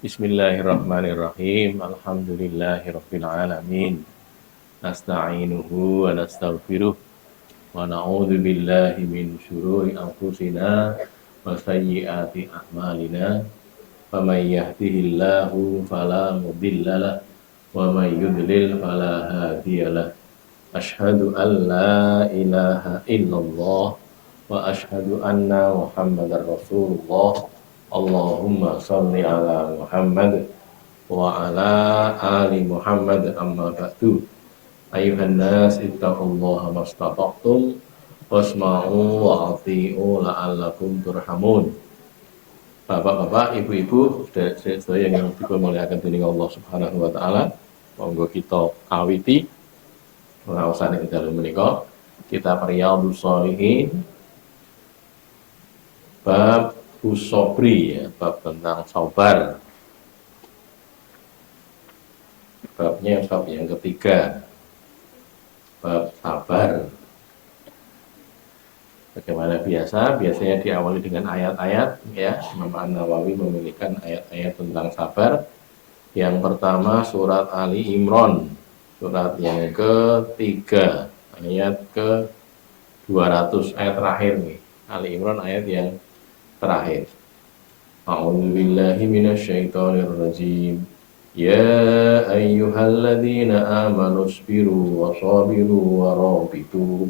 Bismillahirrahmanirrahim. Alhamdulillahirabbil alamin. Nasta'inuhu wa nastaghfiruh wa na'udzu billahi min syururi anfusina wa sayyiati a'malina. Faman yahdihillahu fala mudhillalah wa man yudlil fala hadiyalah. Asyhadu an la ilaha illallah wa asyhadu anna Muhammadar Rasulullah. Allahumma shalli ala Muhammad wa ala ali Muhammad amma ba'du. Ayuhan nas ittaqullaha mastata'tum wasma'u wa ati'u la'allakum turhamun. Bapak-bapak, ibu-ibu, sedaya yang dimuliakan dening Allah Subhanahu wa taala, monggo kita awiti pengawasan ing dalem menika kitab Riyadhus Shalihin bab Usobri, ya, bab tentang sabar. Babnya bab yang ketiga, bab sabar. Bagaimana biasanya diawali dengan ayat-ayat, ya. Imam An-Nawawi memilihkan ayat-ayat tentang sabar. Yang pertama surat Ali Imran, surat yang ketiga, ayat ke 200, ayat terakhir nih. Ali Imran ayat yang terakhir. A'udzubillahi minasyaitonirrajim. Ya ayyuhalladzina amanu sabiru wa sabiru wa rabitu.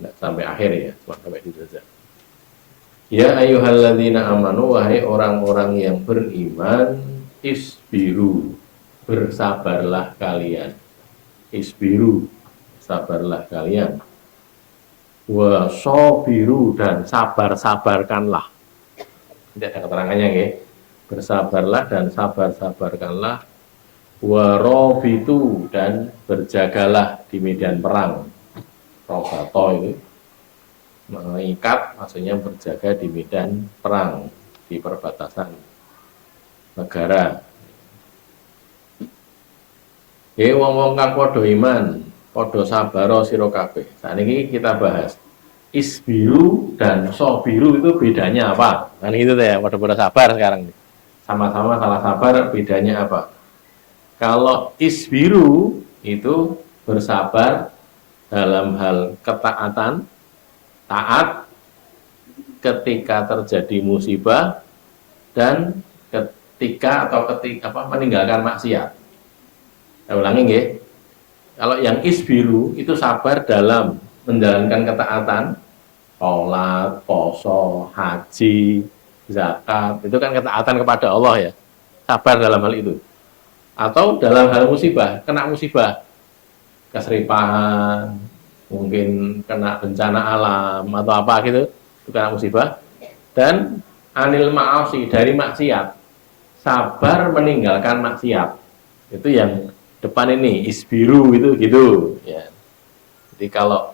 Nggak sampai akhir ya, cuma sampai di saja. Ya ayyuhalladzina amanu, wahai orang-orang yang beriman, isbiru, bersabarlah kalian. Isbiru, sabarlah kalian. Wa sabiru, dan sabar-sabarkanlah. Tidak ada keterangannya ya. Bersabarlah dan sabar-sabarkanlah. Wa rabitu, dan berjagalah di medan perang. Robato itu mengikat, maksudnya berjaga di medan perang, di perbatasan negara. Wong-wong kang padha iman, padha sabaro sira kabeh. Sakniki kita bahas isbiru dan sobiru, itu bedanya apa? Kan gitu ya, pada sabar sekarang. Sama-sama salah sabar, bedanya apa? Kalau isbiru itu bersabar dalam hal ketaatan, taat ketika terjadi musibah dan ketika meninggalkan maksiat. Saya ulangi nggih. Kalau yang isbiru itu sabar dalam menjalankan ketaatan, sholat, poso, haji, zakat, itu kan ketaatan kepada Allah ya. Sabar dalam hal itu. Atau dalam hal musibah, kena musibah, keseripahan, mungkin kena bencana alam atau apa gitu, itu kena musibah. Dan anil ma'asi, dari maksiat, sabar meninggalkan maksiat. Itu yang depan ini, isbiru itu gitu ya. Jadi kalau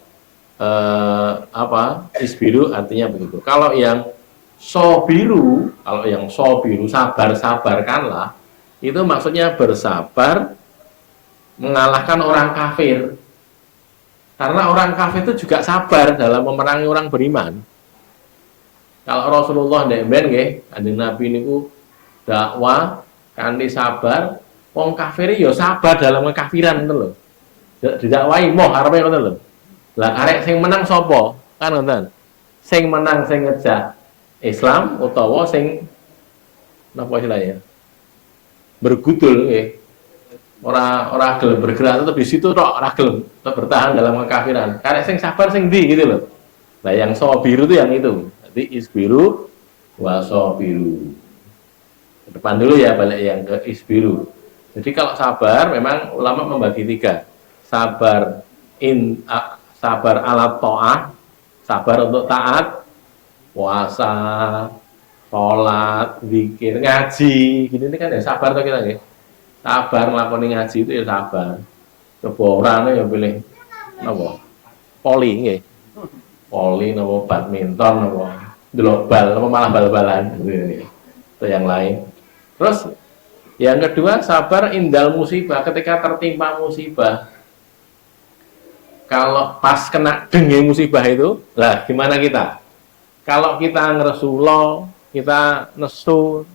isbiru artinya begitu. Kalau yang sobiru, sabar-sabarkanlah, itu maksudnya bersabar mengalahkan orang kafir. Karena orang kafir itu juga sabar dalam memerangi orang beriman. Kalau Rasulullah ndek ben nggih, Kanjeng Nabi niku dakwah kanthi sabar, wong kafir ya sabar dalam kekafiran ngoten lho. Didakwahi moh arepe ngoten lho. Lah arek sing menang sapa? Kan ngoten. Sing menang sing ngejak Islam utawa sing napa istilahnya? Bergudul nggih. Orang gelem bergerak tetap di situ tok, ora gelem tetap bertahan dalam kekafiran. Karek sing sabar sing ndi gitu loh. Nah, yang sobiru itu yang itu. Jadi isbiru wa sobiru. Ke depan dulu ya, balik yang ke isbiru. Jadi kalau sabar memang ulama membagi tiga. Sabar ala ta'ah, sabar untuk taat, puasa, sholat, zikir, ngaji, gini ini kan ya sabar tuh kita nggih. Sabar nglakoni ngaji itu ya sabar. Coba orane ya pilih napa? Poli nggih. Poli napa badminton napa delok bal napa malah bal-balan gitu. Itu yang lain. Terus yang kedua sabar indal musibah, ketika tertimpa musibah. Kalau pas kena denge musibah itu, lah gimana kita? Kalau kita ngresulo, kita nesu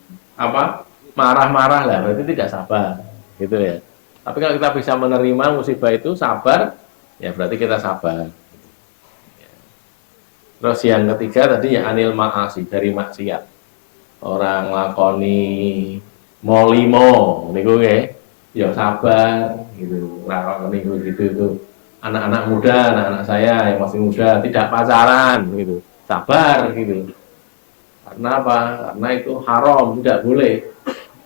marah-marah lah, berarti tidak sabar, gitu ya. Tapi kalau kita bisa menerima musibah itu sabar, ya berarti kita sabar. Terus yang ketiga tadi ya anil ma'asi, dari maksiat. Orang lakoni molimo niku nggih, ya sabar gitu. Lakoni gitu itu. Anak-anak muda, anak-anak saya yang masih muda tidak pacaran gitu. Sabar gitu. Karena apa? Karena itu haram, tidak boleh.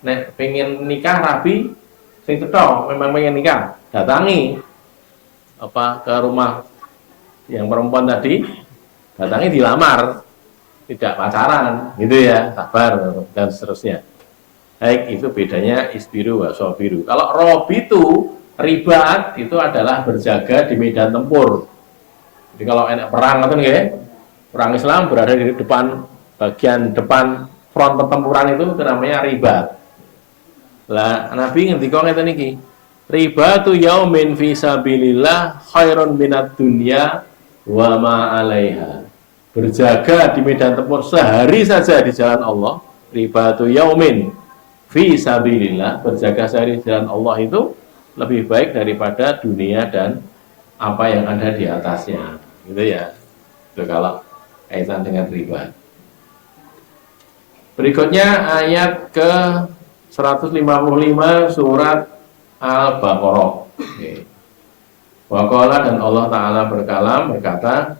Nek pengen nikah rabi sing cetha memang pengen nikah, datangi apa ke rumah yang perempuan tadi, datangi dilamar, tidak pacaran, gitu ya, sabar dan seterusnya. Baik, itu bedanya isbiru wa sobiru. Kalau robi itu ribat itu adalah berjaga di medan tempur. Jadi kalau enak perang itu nih, perang Islam berada di depan bagian depan front pertempuran itu namanya ribat. Lah Nabi ngendika ngeten niki. Ribatu yaumin fi sabilillah khairun minad dunya wa ma 'alaiha. Berjaga di medan tempur sehari saja di jalan Allah, ribatu yaumin fi sabilillah, berjaga sehari di jalan Allah itu lebih baik daripada dunia dan apa yang ada di atasnya. Gitu ya. Itu kalau kaitan dengan riba. Berikutnya ayat ke 155 surat Al-Baqarah. Waqala, dan Allah Ta'ala berkata,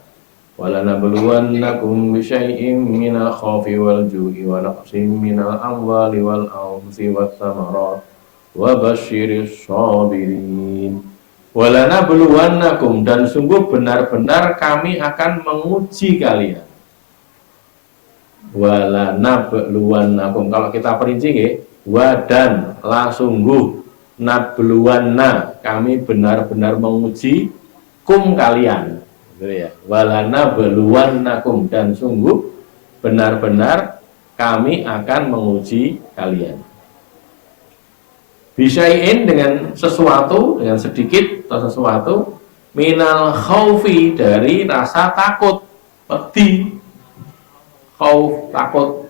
walanabluwannakum bisyai'im minal khawfi wal ju'i wa naqsim minal amwali wal anfusi was samarat wa basyiris sabirin. Walanabluwannakum, dan sungguh benar-benar kami akan menguji kalian. Walanabluwannakum, kalau kita perinci nggih, wa dan la sungguh, nabluwanna kami benar-benar menguji kum kalian, gitu ya. Walanabluwannakum, dan sungguh benar-benar kami akan menguji kalian. Bisyai'in, dengan sesuatu, dengan sedikit atau sesuatu, minal khaufi, dari rasa takut, pedih, khauf, takut,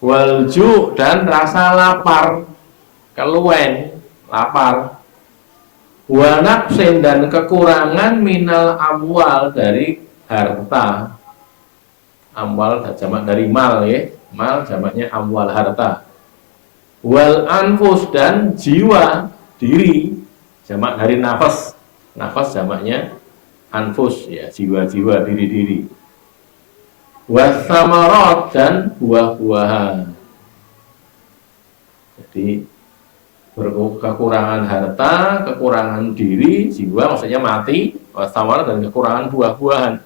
walju, dan rasa lapar, keluwen, lapar, wa naqsin, dan kekurangan minal amwal, dari harta. Amwal jamak dari mal ya, mal jamaknya amwal, harta. Wal anfus, dan jiwa, diri, jamak dari nafas. Nafas jamaknya anfus ya, jiwa-jiwa, diri-diri. Wasamarat, dan buah-buahan. Jadi kekurangan harta, kekurangan diri, jiwa, maksudnya mati, wasamarat, dan kekurangan buah-buahan.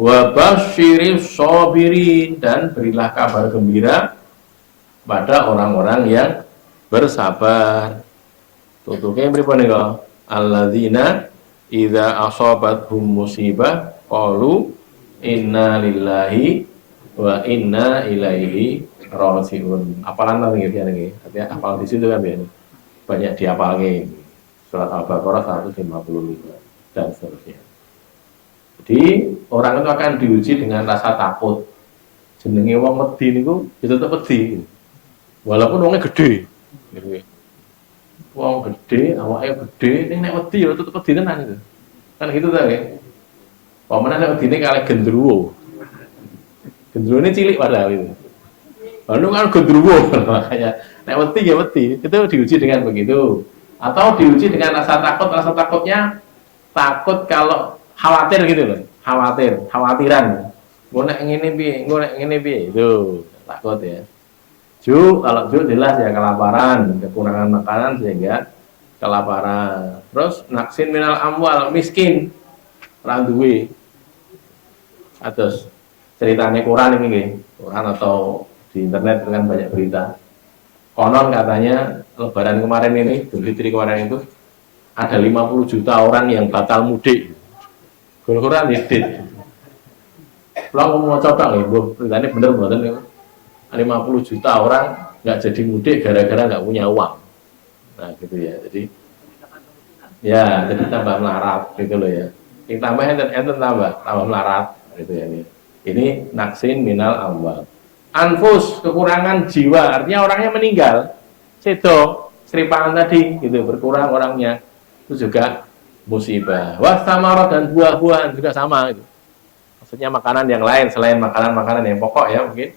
Wabasyiris sabirin, dan berilah kabar gembira pada orang-orang yang bersabar. Tutupnya pripun niku? Alladzina idza asabathum musibah qalu inna lillahi wa inna ilaihi raji'un. Apalan ta nggih niki? Artinya apal di situ kan ya. Banyak dihafalke. Surat Al-Baqarah 155 dan seterusnya. Jadi orang itu akan diuji dengan rasa takut. Jenenge wong wedi niku ya tetep wedi. Walaupun wongnya gede. Gitu. Wong gede, awake gede, ning nek wedi ya tetep wedi tenan itu. Kan gitu ta nggih. Pamane nek wedine kalih gendruwo. Gendruwone cilik padahal itu. Lalu kan gendruwo, makanya nek wedi ya wedi. Itu diuji dengan begitu. Atau diuji dengan rasa takut, rasa takutnya takut kalau khawatir gitu loh. Khawatiran. Gue nek ngene piye, itu takut ya. Kalau jelas ya kelaparan, kekurangan makanan sehingga kelaparan. Terus naksin minal amwal, miskin, randuwe. Atus ceritanya Quran ini, Quran atau di internet kan banyak berita. Konon katanya Lebaran kemarin ini, Idul Fitri kemarin itu ada 50 juta orang yang batal mudik. Quran edit. Pulang mau coba nih, beritanya bener bener nih. 50 juta orang nggak jadi mudik gara-gara nggak punya uang. Nah gitu ya. Jadi tambah melarat gitu loh ya. Yang tambah enten tambah melarat gitu ya. Ini naksin minal amwal. anfus, kekurangan jiwa, artinya orangnya meninggal. Sedo, seripangan tadi, gitu, berkurang orangnya, itu juga musibah. Wasamarat dan buah-buahan juga sama, gitu. Maksudnya makanan yang lain selain makanan-makanan yang pokok ya mungkin,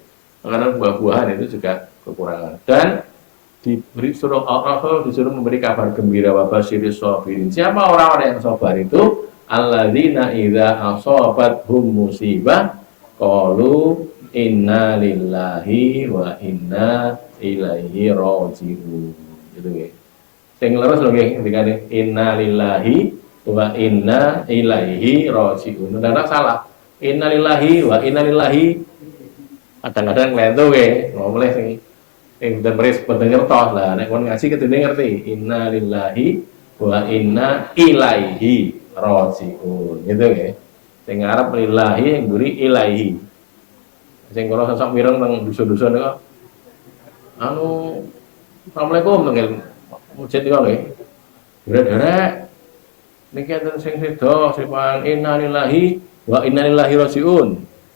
makanan buah-buahan itu juga kekurangan. Dan diberi suruh Rasul disuruh memberi kabar gembira wa basyiris sabirin. Siapa orang-orang yang sabar itu? Alladzina idza asabathum musibah qalu inna lillahi wa inna ilaihi raji'un. Gitu nggih. Sing leres lho nggih ketika inna lillahi wa inna ilaihi raji'un. Ndak salah. Inna lillahi wa inna ilaihi kadang-kadang lentu nggih, ngomong sing dan meris pendengar toh lah, nek kon ngaji ketene ngerti inna lillahi wa inna ilaihi raji'un gitu nggih. Sing Arab lillahi yang mburi ilaihi. Sing kula sosok mireng nang dusun-dusun kok anu Assalamualaikum nggih mujid kok nggih. Derek-derek niki enten sing sedo sipan inna lillahi wa inna ilaihi raji'un.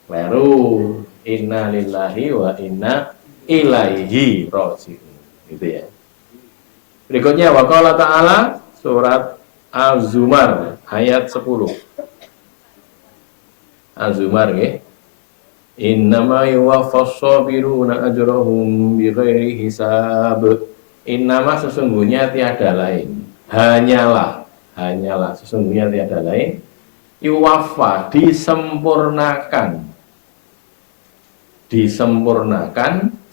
Kleru. Inna lillahi wa inna ilaihi raji'un. Gitu ya. Berikutnya waqala ta'ala surat Az-Zumar ayat 10. Az-Zumar nggih. Innama yuwaffas sabiruna ajrahum bighairi hisab. Innama sesungguhnya tiada lain. Hanyalah sesungguhnya tiada lain. Yuwaffa disempurnakan.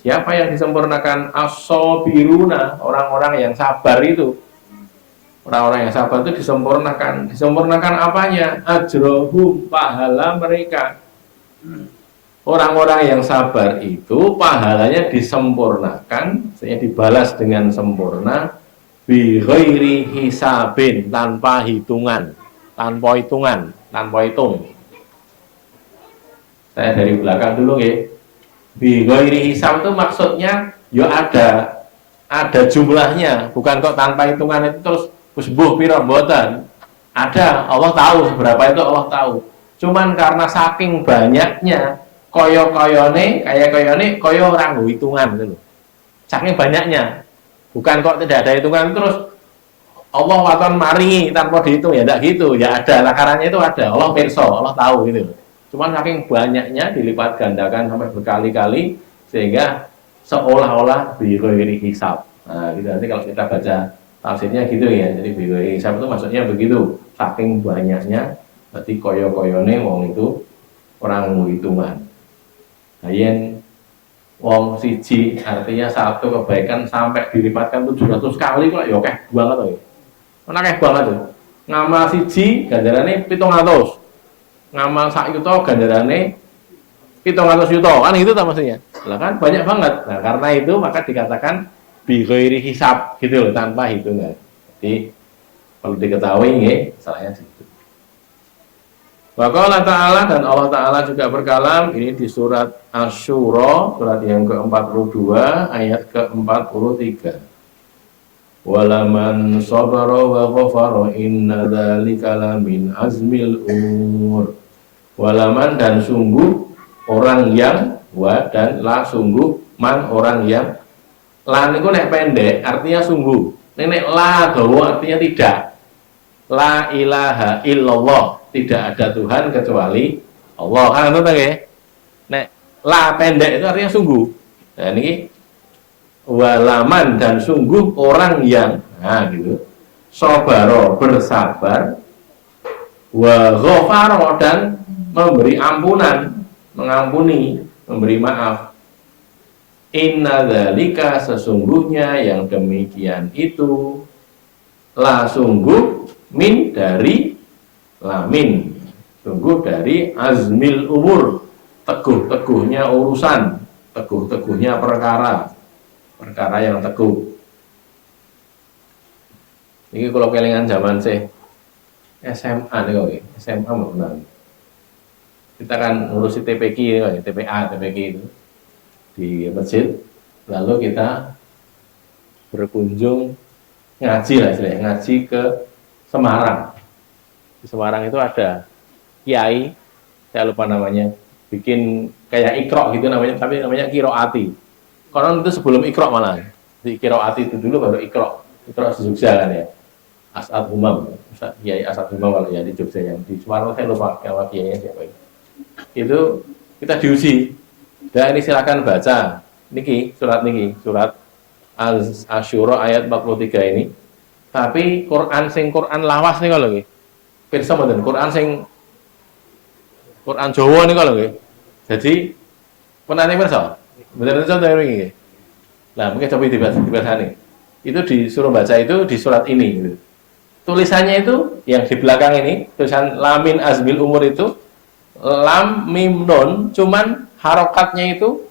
Siapa yang disempurnakan? As-sabiruna, orang-orang yang sabar itu. Orang-orang yang sabar itu disempurnakan apanya? Ajrohum, pahala mereka. Orang-orang yang sabar itu pahalanya disempurnakan, artinya dibalas dengan sempurna, bi ghairi hisabin, tanpa hitung. Saya dari belakang dulu ya. Bi ghairi hisab itu maksudnya ya ada jumlahnya, bukan kok tanpa hitungan itu terus usbuh piro mboten. Ada, Allah tahu seberapa itu Allah tahu. Cuman karena saking banyaknya koyo orang hitungan gitu. Saking banyaknya. Bukan kok tidak ada hitungan terus Allah waton maringi tanpa dihitung ya enggak gitu. Ya ada lakarannya itu ada. Allah pirsa, Allah tahu gitu. Cuman saking banyaknya dilipat gandakan sampai berkali-kali sehingga seolah-olah bi ghairi hisab. Nah, gitu nanti kalau kita baca tafsirnya gitu ya. Jadi bi ghairi hisab itu maksudnya begitu. Saking banyaknya berarti koyo-koyone wong itu orang hitungan. Ayen wong siji artinya satu kebaikan sampai dilipatkan 700 kali kok ya akeh banget to. Akeh banget tuh. Ngamal siji ganjarane 700. Ngamal sak yuta ganjarane 700 yuta. Kan itu ta maksudnya. Lah kan banyak banget. Nah, karena itu maka dikatakan bi ghairi hisab gitu loh, tanpa hitungan. Jadi perlu diketahui nggih, salahnya situ. Waqala ta'ala dan Allah Ta'ala juga berkalam ini di surat Asy-Syura, surat yang ke-42 ayat ke-43. Walaman sabara wa ghafara inna dzalika lamin azmil umur. Walaman dan sungguh orang yang dan la sungguh man orang yang lan itu nek pendek artinya sungguh. Nek la dawa artinya tidak. La ilaha illallah, tidak ada Tuhan kecuali Allah. Kan ngono ta nggih? Nek la pendek itu artinya sungguh. Nah niki walaman dan sungguh orang yang gitu. Sabaro bersabar wa ghafara dan memberi ampunan, mengampuni, memberi maaf. Inna dzalika sesungguhnya yang demikian itu la sungguh min dari lamin, sungguh dari azmil umur, teguh-teguhnya urusan, teguh-teguhnya perkara yang teguh. Ini kalau kelingan zaman SMA nih kok, SMA benar. Kita kan ngurusi TPQ, TPQ itu di masjid, lalu kita berkunjung ngaji lah istilahnya, ngaji ke Semarang. Di Semarang itu ada kiai, saya lupa namanya, bikin kayak ikro gitu namanya, tapi namanya kiroati. Konon itu sebelum ikro malah. Di kiroati itu dulu baru ikro. Ikro di Jogja kan ya. As'ad Humam, Kiai As'ad Humam kalau ya di Jogja, yang di Sumarno saya lupa nama kiainya siapa itu kita diuji. Dan ini silakan baca niki surat Asy-Syura ayat 43 ini. Tapi Quran lawas nih kalau nggih. Pirsa mboten Quran Jawa nih kalau nggih. Jadi pernah nih pirsa? Mboten contoh niki. Nah, mungkin coba dibaca nih. Itu disuruh baca itu di surat ini gitu. Tulisannya itu yang di belakang ini, tulisan lamin azbil umur itu lam mim nun, cuman harokatnya itu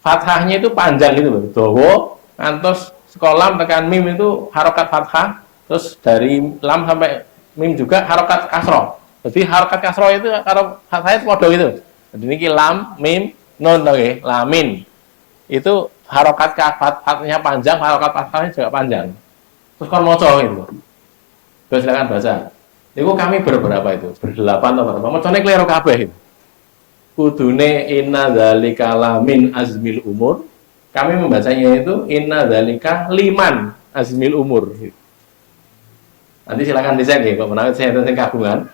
fathahnya itu panjang gitu loh. Dawa ngantos sekolah tekan mim itu harokat fathah, terus dari lam sampai mim juga harokat kasroh. Jadi harokat kasroh itu kalau fathahnya podo gitu. Jadi ini lam mim nun oke, lamin. Itu harokat fathahnya panjang, harokat fathahnya juga panjang. Terus kon moco gitu. Terus silakan baca. Itu kami berberapa itu? Berdelapan atau berapa? Macamnya keliru kabeh itu. Kudune inna dzalika lamin azmil umur. Kami membacanya itu inna dzalika liman azmil umur. Nanti silakan dicek ya, kalau menawi saya sing kagungan.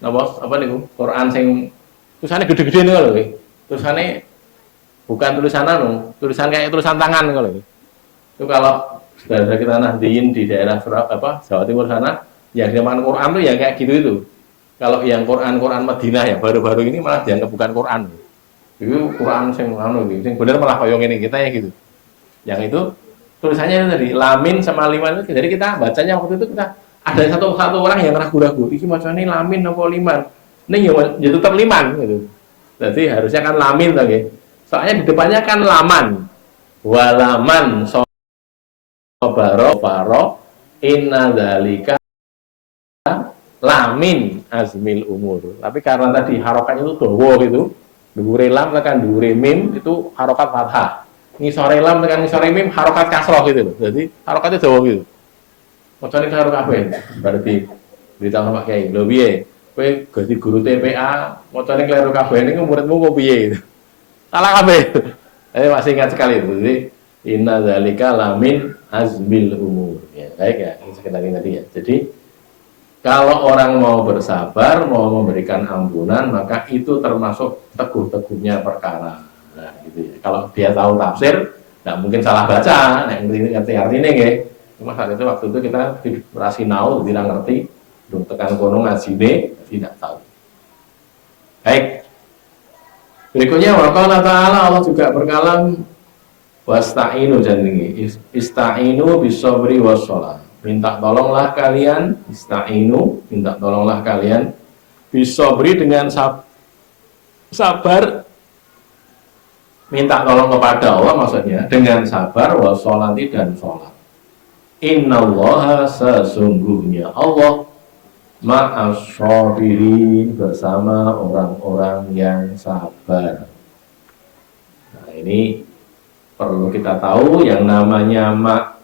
Apa niku? Quran sing tulisannya gede-gede niku lho. Tulisannya bukan tulisan tulisan kayak tulisan tangan kalau. Itu kalau saudara kita nahdiin di daerah Jawa Timur sana, yang dinamakan Quran tuh ya kayak gitu itu. Kalau yang Quran Madinah ya baru-baru ini malah dianggap bukan Quran. Itu Quran sing sing bener malah koyo ngene kita ya gitu. Yang itu tulisannya itu tadi lamin sama liman itu. Jadi kita bacanya waktu itu kita ada satu orang yang ragu-ragu, iki macane lamin apa liman. Ning ya tetap liman gitu. Jadi harusnya kan lamin to nggih. Soalnya di depannya kan laman. Walaman faro inna dzalika lamin azmil umur. Tapi karena tadi harokatnya itu dawa gitu, dhuwure lam tekan dhuwure mim itu harokat fathah. Ngisore lam tekan ngisore mim harokat kasroh gitu loh. Jadi harokatnya dawa gitu. Macane karo kabeh. Berarti ditang sama Pak Kiai. Lho piye? Kowe ganti guru TPA, macane kleru kabeh ning muridmu kok piye gitu. Salah kabeh. Masih ingat sekali itu. Jadi inna dzalika lamin azmil umur. Ya, baik ya. Ini sekedar tadi ya. Jadi kalau orang mau bersabar, mau memberikan ampunan, maka itu termasuk teguh-teguhnya perkara. Nah, gitu ya. Kalau dia tahu tafsir, nggak mungkin salah baca. Nah, ngerti artinya ya. Cuma saat itu waktu itu kita rasinau, tidak ngerti, belum tekan kono ngajine, tidak tahu. Baik. Berikutnya waqala ta'ala, Allah juga berkalam wasta'inu jandingi ista'inu bisabri wassalah. Minta tolonglah kalian, ista'inu, minta tolonglah kalian bisabri dengan sabar, minta tolong kepada Allah maksudnya dengan sabar, wassolati dan sholat. Innallaha sesungguhnya Allah ma'as-sabirin bersama orang-orang yang sabar. Nah ini perlu kita tahu yang namanya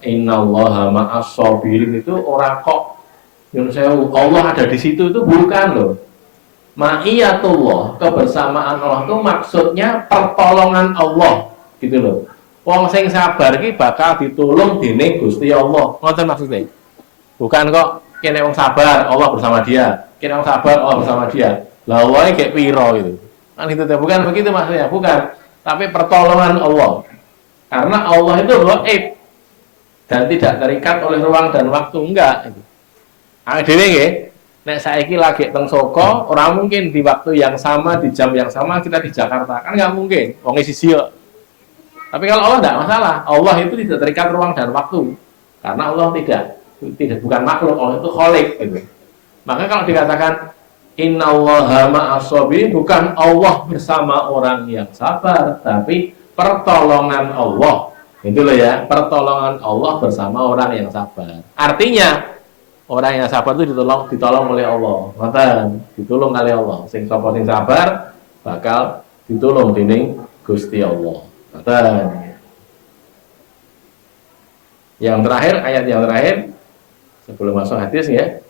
innallaha ma'as-sabirin itu orang kok Allah ada di situ itu bukan loh. Ma'iyatullah, kebersamaan Allah itu maksudnya pertolongan Allah gitu loh. Wong sing sabar ki bakal ditulung dening Gusti Allah. Ngoten maksudnya. Bukan kok kene wong sabar Allah bersama dia, kene wong sabar Allah bersama dia. Lah wae kayak piro itu. Kan itu bukan begitu maksudnya, bukan. Tapi pertolongan Allah. Karena Allah itu gaib dan tidak terikat oleh ruang dan waktu, enggak. Dhewe nggih, nek saiki lagi teng Soko, orang mungkin di waktu yang sama, di jam yang sama kita di Jakarta. Kan enggak mungkin, wong siji yo. Tapi kalau Allah enggak masalah. Allah itu tidak terikat ruang dan waktu. Karena Allah tidak bukan makhluk, Allah itu khalik gitu. Maka kalau dikatakan innallaha ma'as-sabirin, bukan Allah bersama orang yang sabar, tapi pertolongan Allah. Itu loh ya, pertolongan Allah bersama orang yang sabar. Artinya orang yang sabar itu ditolong oleh Allah. Ngoten, ditolong oleh Allah. Sing sapa sing sabar bakal ditolong dening Gusti Allah. Ngoten. Yang terakhir, ayat yang terakhir sebelum masuk hadis ya.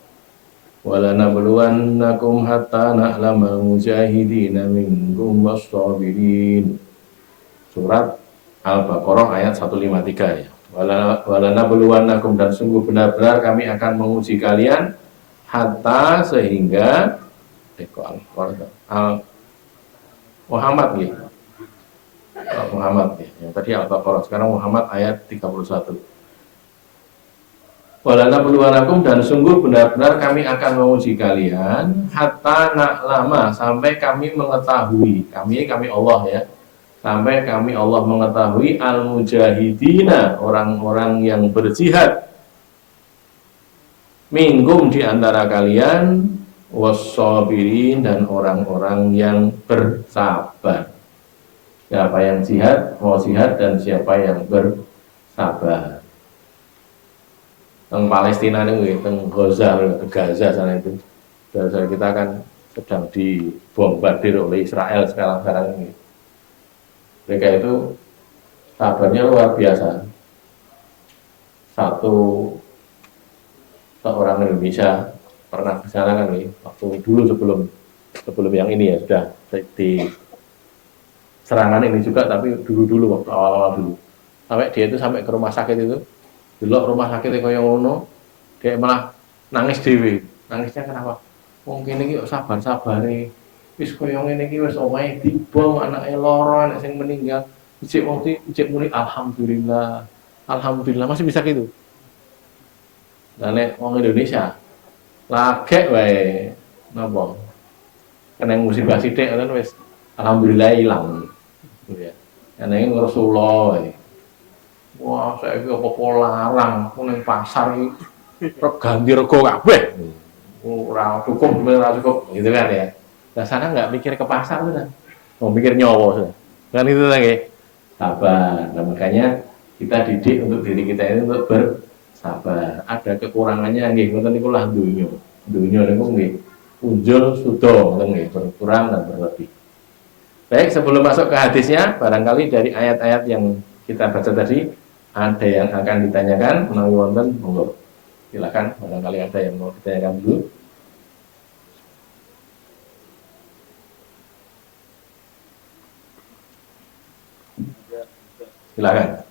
walanabluwannakum hatta na'lamal mujahidina minkum was-sabirin. Surat Al-Baqarah ayat 153 ya. Walanabluwannakum, dan sungguh benar-benar kami akan menguji kalian hatta sehingga Muhammad ya. Muhammad ya. Yang tadi Al-Baqarah, sekarang Muhammad ayat 31. Walanabluwannakum, dan sungguh benar-benar kami akan menguji kalian hatta na'lama, sampai kami mengetahui, kami Allah ya, sampai kami Allah mengetahui al-mujahidina, orang-orang yang berjihad, minggum di antara kalian, was-sabirin, dan orang-orang yang bersabar. Siapa yang jihad, mau jihad, dan siapa yang bersabar. Teng Palestina ini, teng Gaza sana itu, Gaza kita kan sedang dibombardir oleh Israel sekarang ini. Mereka itu sabarnya luar biasa. Seorang Indonesia pernah ke sana kan nih, waktu dulu sebelum yang ini ya, sudah di serangan ini juga, tapi dulu waktu awal-awal dulu. Sampai dia itu sampai ke rumah sakit itu, delok rumah sakit kaya ngono, dia malah nangis dewe. Nangisnya kenapa? Mungkin ini sabar-sabare. Wis kaya ngene iki wis omahe dibom, anake lara, anak sing meninggal. Ijek muni alhamdulillah. Alhamdulillah masih bisa gitu. Lah nek wong Indonesia lagek wae napa? Kena musibah sithik kan wis alhamdulillah ilang. Ya. Anake Rasulullah wae. Wah, saiki apa larang aku ning pasar iki ganti rego kabeh. Ora cukup gitu kan ya. Nah, sana nggak mikir ke pasar sudah, mau mikir nyawa sudah. Kan itu lagi sabar. Nah, makanya kita didik untuk diri kita ini untuk bersabar. Ada kekurangannya nggih, ngoten niku lah dunya. Dunya niku nggih unjul sudo, ngoten nggih, berkurang dan berlebih. Baik, sebelum masuk ke hadisnya, barangkali dari ayat-ayat yang kita baca tadi ada yang akan ditanyakan menawi wonten, monggo. Silakan, barangkali ada yang mau ditanyakan dulu. Silakan.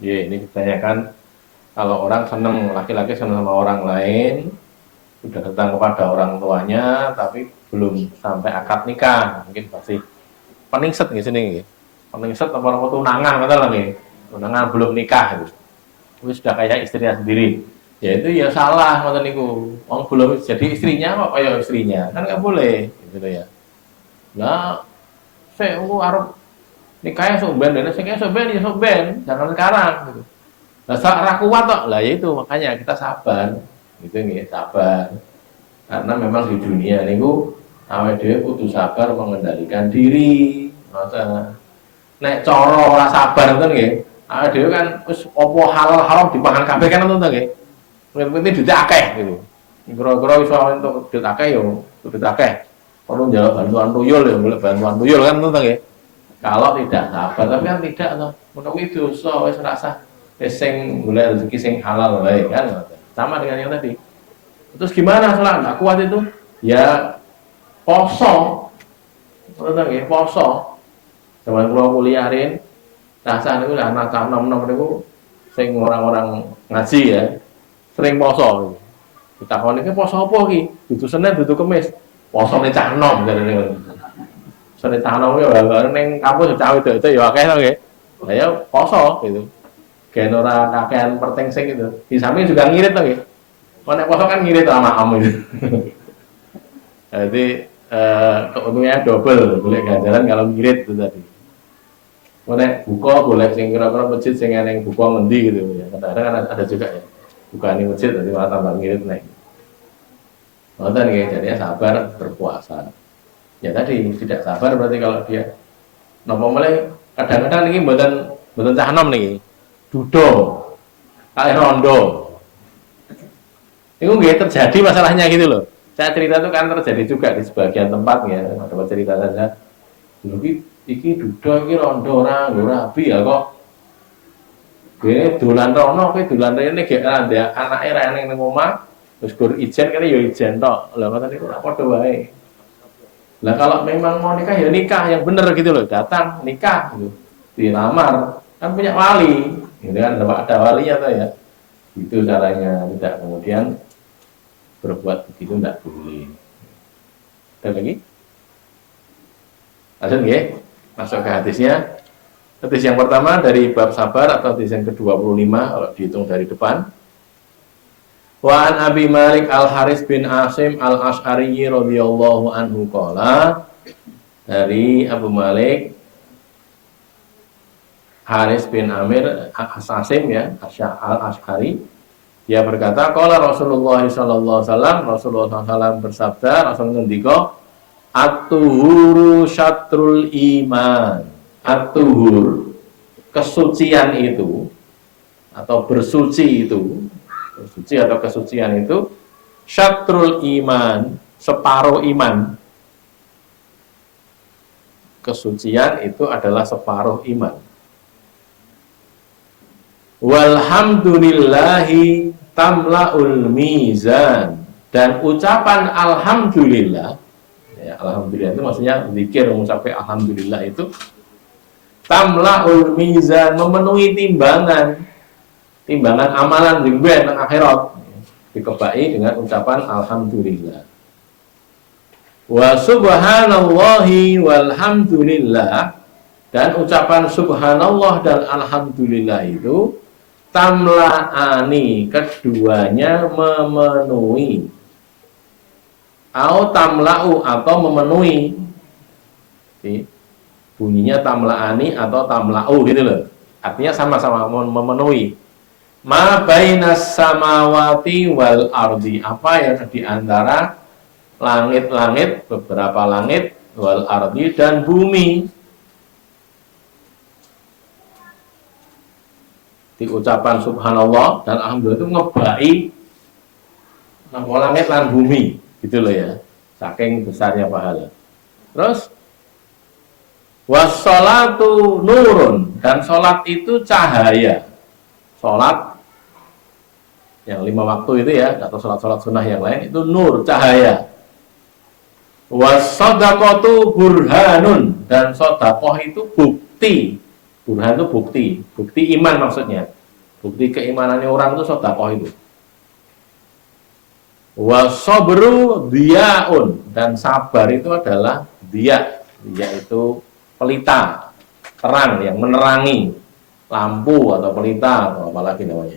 Ya, ini ditanyakan kalau orang senang, laki-laki senang sama orang lain, sudah datang kepada orang tuanya, tapi belum sampai akad nikah, mungkin pasti peningset di sini, peningset apa tunangan kata lagi, tunangan belum nikah, gitu. Itu sudah kayak istrinya sendiri, ya itu ya salah kata niku, orang belum jadi istrinya kok kayak istrinya, kan nggak boleh, gitu ya. Nah, saya harus nikahnya soben, dan nikahnya soben ya soben, jangan sekarang gitu. Nah, saat kuat kok, lah ya itu makanya kita sabar, gitu nih, sabar. Karena memang di dunia niku awake dhewe kudu sabar mengendalikan diri. Masa nek cara ora sabar ngoten nggih, awake dhewe kan wis apa halal haram dipangan kabeh kan ngoten nggih. Penting duit akeh gitu. Kira-kira iso entuk duit akeh yo, duit akeh. Perlu njaluk bantuan tuyul ya, golek bantuan tuyul kan ngoten nggih. Kalau tidak sabar, tapi kan tidak toh. Menawi dosa wis rasa wis sing golek rezeki sing halal wae kan. Sama dengan yang tadi. Terus gimana setelah nggak kuat itu? Ya poso. Ngoten nggih, poso. Zaman kula kuliahin, cah-cah niku lah anak cah nom-nom niku sing orang-orang ngaji ya, sering poso. Ditakoni iki poso apa iki? Dudu Senin, dudu Kamis. Posone cah nom jarene. Sore tanam ya bareng ning kampus cawe itu ya akeh to nggih. Lah ya poso gitu. Gen ora kakean pertengsing gitu. Di samping juga ngirit to nggih. Nek poso kan ngirit sama kamu itu. Jadi keuntungannya double, boleh ganjaran kalau ngirit itu tadi. Nek buka boleh sing kira-kira masjid sing eneng buka ngendi gitu ya. Kadang-kadang kan ada juga ya. Buka di masjid jadi malah tambah ngirit nek. Ngoten nggih, jadinya sabar berpuasa. Ya tadi tidak sabar berarti kalau dia napa mulai kadang-kadang niki mboten cah enom niki. Dudo, kali rondo. Itu nggih terjadi masalahnya gitu loh. Saya cerita itu kan terjadi juga di sebagian tempat ya, dapat cerita saja. Iki dudo iki rondo ora rabi ya kok. Gue dolan rono, kowe dolan rene gek ada anake ra ning omah, terus gur ijen kene ya ijen tok. Lah ngoten niku ora padha wae. Lah kalau memang mau nikah ya nikah yang bener gitu loh, datang nikah gitu. Dilamar kan punya wali, gitu kan ada wali atau ya. Itu caranya, tidak kemudian berbuat begitu tidak boleh. Ada lagi? Lanjut ya, masuk ke hadisnya. Hadis yang pertama dari bab sabar atau hadis yang ke-25 kalau dihitung dari depan. Wa an Abi Malik Al-Haris bin Asim Al-Asy'ari radhiyallahu anhu qala, dari Abu Malik Haris bin Amir Asim ya, Al-Asy'ari, dia berkata qala Rasulullah sallallahu alaihi wasallam, Rasulullah sallallahu bersabda, Rasul ngendika, at-tuhuru syatrul iman. At-tuhur, kesucian itu atau bersuci itu, bersuci atau kesucian itu, syatrul iman, separuh iman. Kesucian itu adalah separuh iman. Walhamdulillahi tamla'ul mizan, dan ucapan alhamdulillah, ya, alhamdulillah itu maksudnya zikir mengucapkan alhamdulillah itu tamla'ul mizan, memenuhi timbangan amalan juga teng akhirat, dikebai dengan ucapan alhamdulillah. Wa subhanallahi walhamdulillah, dan ucapan subhanallah dan alhamdulillah itu tamla'ani, keduanya memenuhi, au tamla'u, atau memenuhi. Bunyinya tamla'ani atau tamla'u gitu loh. Artinya sama-sama memenuhi. Ma bainas samawati wal ardi, apa yang di antara langit-langit, beberapa langit, wal ardi, dan bumi. Di ucapan subhanallah dan alhamdulillah itu ngebai langit lan bumi gitu loh ya, saking besarnya pahala. Terus wassalatu nurun, dan sholat itu cahaya. Sholat yang 5 waktu itu ya, atau sholat-sholat sunnah yang lain itu nur, cahaya. Wassadaqatu burhanun, dan sodakoh itu bukti. Burhan itu bukti iman maksudnya. Bukti keimanannya orang itu sodakoh itu. Wasobru diyaun, dan sabar itu adalah diya itu pelita, terang, yang menerangi, lampu atau pelita atau apalagi namanya,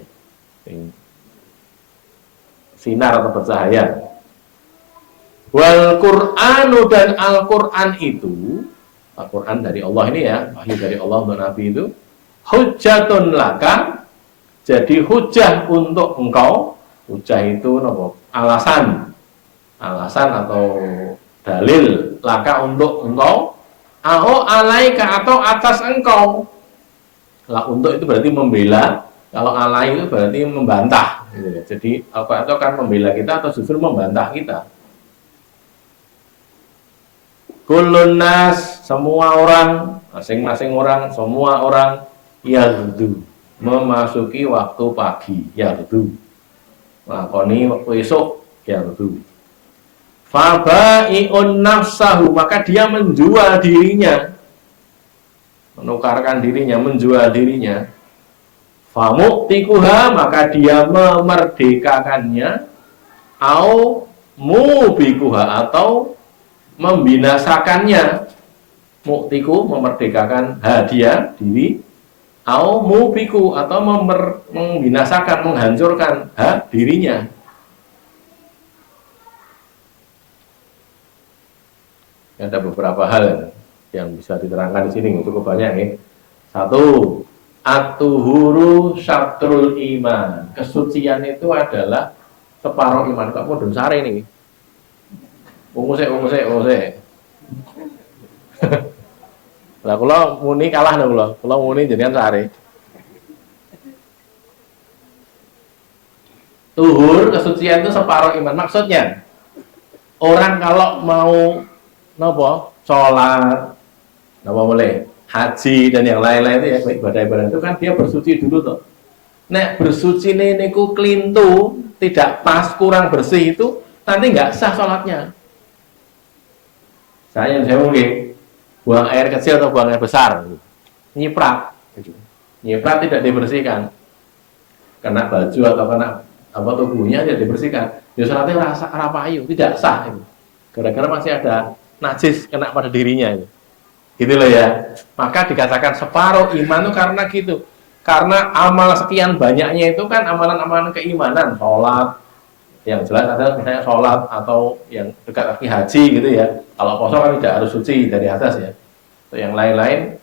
sinar atau bercahaya. Wal Qur'anu, dan Al-Qur'an itu, Al-Qur'an dari Allah ini ya, wahyu dari Allah untuk Nabi itu, hujjatun laka, jadi hujah untuk engkau. Hujah itu alasan atau dalil, laka untuk engkau, au alaika atau atas engkau. Lah untuk itu berarti membela, kalau alai itu berarti membantah gitu ya. Jadi Al-Qur'an itu akan membela kita atau justru membantah kita. Kullun nas, semua orang, masing-masing orang, semua orang, yaghdu, memasuki waktu pagi, yaghdu, lakoni waktu esok, yaghdu. Fabai'un nafsahu, maka dia menjual dirinya, menukarkan dirinya, menjual dirinya. Famu'tikuha, maka dia memerdekakannya. Au mubikuha, atau membinasakannya. Mu'tiku, memerdekakan hadiah diri. Au mubiku, atau membinasakan, menghancurkan dirinya. Ada beberapa hal yang bisa diterangkan di sini, cukup banyak ya. Satu, at-tuhuru syatrul iman, kesucian itu adalah separuh iman. Kok mau sare ini? Ungu sik. Lah kula muni kalah lho kula. Kula muni jenengan sare. Tuhur kesucian itu separuh iman. Maksudnya orang kalau mau nopo sholat, nopo boleh haji dan yang lain-lain itu ya ibadah-ibadah itu kan dia bersuci dulu tuh. Nek bersuci niku klintu tidak pas kurang bersih itu nanti nggak sah sholatnya. Saya mungkin buang air kecil atau buang air besar, nyiprat tidak dibersihkan, kena baju atau kena apa tubuhnya tidak dibersihkan, ya sholatnya rasa rapayu, tidak sah itu. Gara-gara masih ada najis kena pada dirinya itu. Gitu loh ya. Maka dikatakan separuh iman itu karena gitu. Karena amal sekian banyaknya itu kan amalan-amalan keimanan, sholat, yang jelas adalah misalnya sholat atau yang dekat lagi haji gitu ya. Kalau poso kan tidak harus suci dari atas ya. Atau yang lain-lain,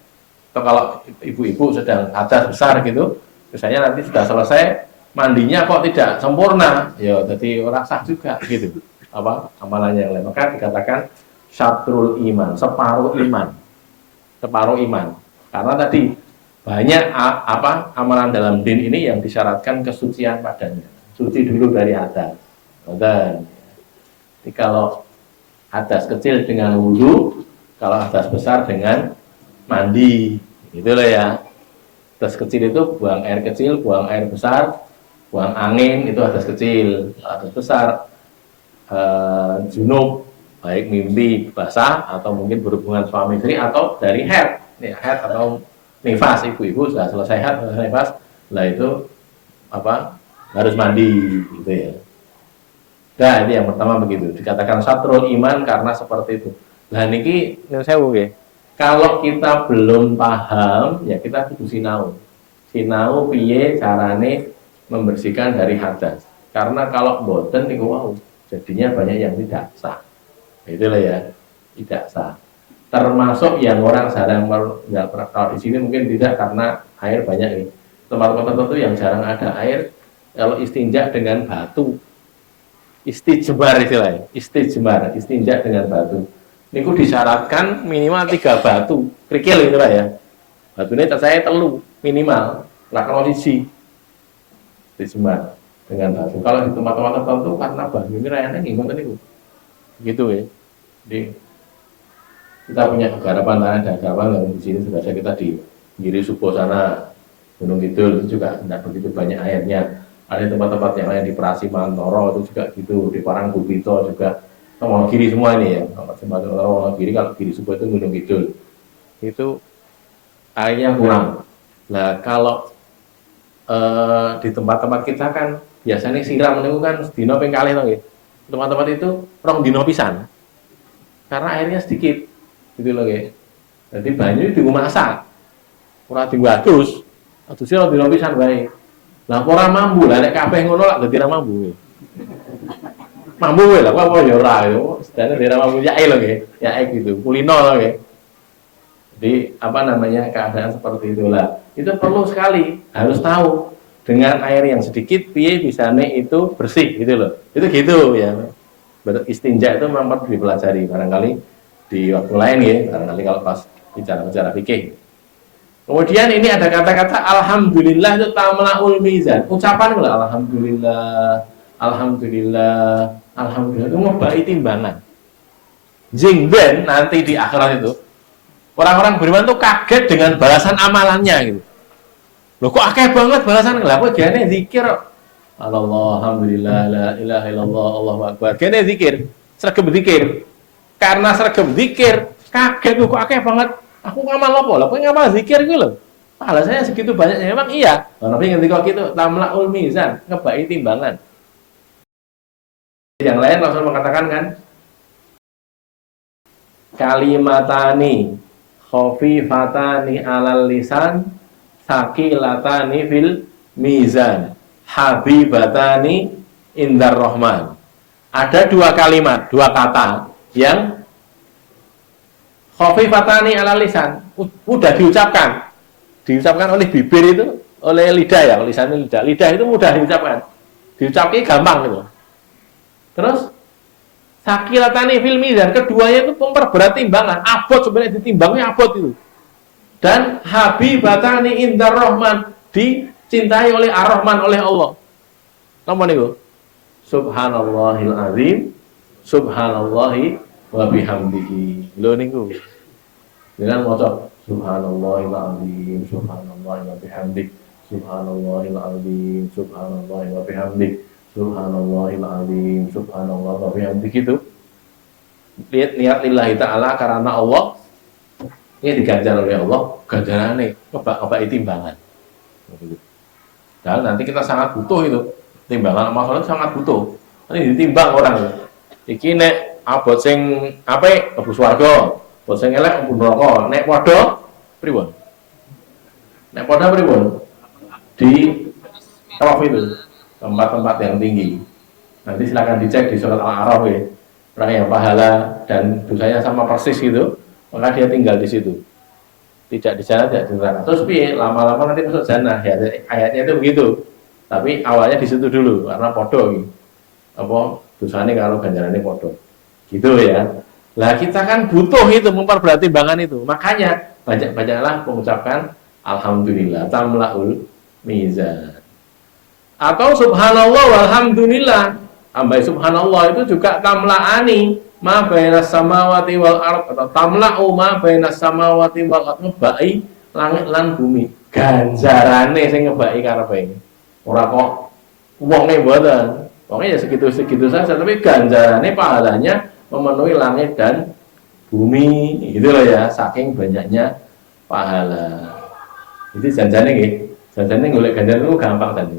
atau kalau ibu-ibu sedang hadas besar gitu, misalnya nanti sudah selesai mandinya kok tidak sempurna, ya jadi orang sah juga gitu. Apa amalannya yang lain. Maka dikatakan syatrul iman, separuh iman. Separuh iman. Karena tadi banyak amalan dalam din ini yang disyaratkan kesucian padanya. Suci dulu dari hadas. Dan jadi kalau hadas kecil dengan wudu, kalau hadas besar dengan mandi, gitu loh ya. Hadas kecil itu buang air kecil, buang air besar, buang angin itu hadas kecil. Hadas besar junub, baik mimpi basah atau mungkin berhubungan suami istri atau dari haid, atau nifas, ibu-ibu sudah selesai haid, selesai nifas, lah itu harus mandi gitu ya. Nah, ini yang pertama begitu. Dikatakan satrul iman karena seperti itu. Nah, niki saya nggih. Kalau kita belum paham, ya kita kudu sinau. Sinau piye carane membersihkan dari hadas. Karena kalau boten niku wau, jadinya banyak yang tidak sah. Itulah ya, tidak sah. Termasuk yang orang jarang kalau di sini mungkin tidak karena air banyak nih. Tempat-tempat tertentu yang jarang ada air, kalau istinja dengan batu. Istijmar istilahnya, istinja dengan batu. Niku disyaratkan minimal 3 batu, kerikil itulah ya. Batu ini saya telu minimal, lah siji. Istijmar dengan batu. Kalau di tempat-tempat tertentu karena bahan ini rayanya ngoten niku. Gitu ya. Jadi kita punya garapan tanah daerah yang di sini sudah ada, kita di Giri Subo sana, Gunung Kidul itu juga tidak begitu banyak airnya. Ada tempat-tempat yang lain di Prasi Mantoro itu juga gitu, di Parangbubito juga, Wonogiri semua ini ya. Tempat Wonogiri, kalau Giri Subo itu Gunung Kidul, itu airnya kurang. Nah kalau di tempat-tempat kita kan biasanya siram itu kan dino ping kalih to nggih. Tempat-tempat itu rong dino pisan. Karena airnya sedikit. Gitu loh nggih. Jadi banyu dienggo masak. Ora dienggo adus. Adusnya rong dino pisan bae. Lah ora mambu, lah nek kabeh ngono lak dadi ra mambu. Mambu wae lah, kok ya ora yo. Sedane dhewe mambu yae lho nggih. Yae gitu, kulino lho nggih. Jadi keadaan seperti itulah. Itu perlu sekali, harus tahu dengan air yang sedikit piye bisane itu bersih gitu loh. Itu gitu ya. Beristinja itu memang perlu dipelajari barangkali di waktu lain ya, barangkali kalau pas bicara fikih. Kemudian ini ada kata-kata alhamdulillah itu tamlaul mizan. Ucapan itu alhamdulillah, alhamdulillah, alhamdulillah itu ngebai timbangan. Jingben nanti di akhirat itu orang-orang beriman tuh kaget dengan balasan amalannya gitu. Loh kok akeh banget balasan, lah kok jane zikir. Alhamdulillah, la ilaha illallah, Allahu akbar. Kene zikir, sregep zikir. Karena sregep zikir, kaget kok akeh banget. Aku ngamal apa? Lah kok ngamal zikir gitu loh. Pahalanya segitu banyaknya, memang iya. Tapi ngendika gitu, tamlaul mizan, ngebai timbangan. Yang lain Rasul mengatakan kan, kalimatani khafifatani alal lisan saqilatani fil mizan habibatani indar rahman. Ada 2 kalimat, 2 kata yang khafifatani alal lisan, mudah diucapkan oleh bibir itu, oleh lidah ya, lisan lidah itu mudah diucapkan, diucapkan gampang gitu. Terus Sakilatani fil mizan, keduanya itu memperberat timbangan, abot sebenarnya ditimbangnya abot itu. Dan habibatani indar rahman, dicintai oleh ar-rahman, oleh Allah. Apa niku? Subhanallahil azim, subhanallahi wa bihamdihi. Lho niku. Dengan maca subhanallahil azim, subhanallahi wa bihamdihi, subhanallahil azim, subhanallahi wa bihamdihi, subhanallahil azim, subhanallah wa bihamdihi gitu. Lihat niat lillahi ta'ala karena Allah. Ini diganjar oleh Allah, ganjarannya ngebak timbangan. Dan nanti kita sangat butuh itu. Timbangan amal sholat sangat butuh. Ini ditimbang orang. Iki nek abot sing apik mlebu swarga, abot sing elek mlebu neraka. Nek padha pripun? Nek padha pripun? Di Araf itu, tempat-tempat yang tinggi. Nanti silakan dicek di surat Al-A'raf ya. Orang yang pahala dan dosanya sama persis gitu, maka dia tinggal di situ. Tidak di sana, tidak di neraka. Terus piye? Lama-lama nanti masuk jannah. Ya, ayatnya itu begitu. Tapi awalnya di situ dulu karena podo gitu. Apa dosanya kalau ganjarannya podo. Gitu ya. Lah kita kan butuh itu memperberat timbangan itu. Makanya banyak-banyaklah mengucapkan alhamdulillah tamlaul mizan. Atau subhanallah walhamdulillah. Ambai subhanallah itu juga tamla'ani ma bainas samawati wal ard, atau tamla'u ma bainas samawati wal ard, ngebaki langit lan bumi. Ganjarane sing ngebaki karepe. Ora kok wonge mboten. Wonge ya segitu-segitu saja, tapi ganjarane pahalanya memenuhi langit dan bumi. Gitu loh ya, saking banyaknya pahala. Itu janjane nggih. Janjane golek ganjaran itu gampang tadi.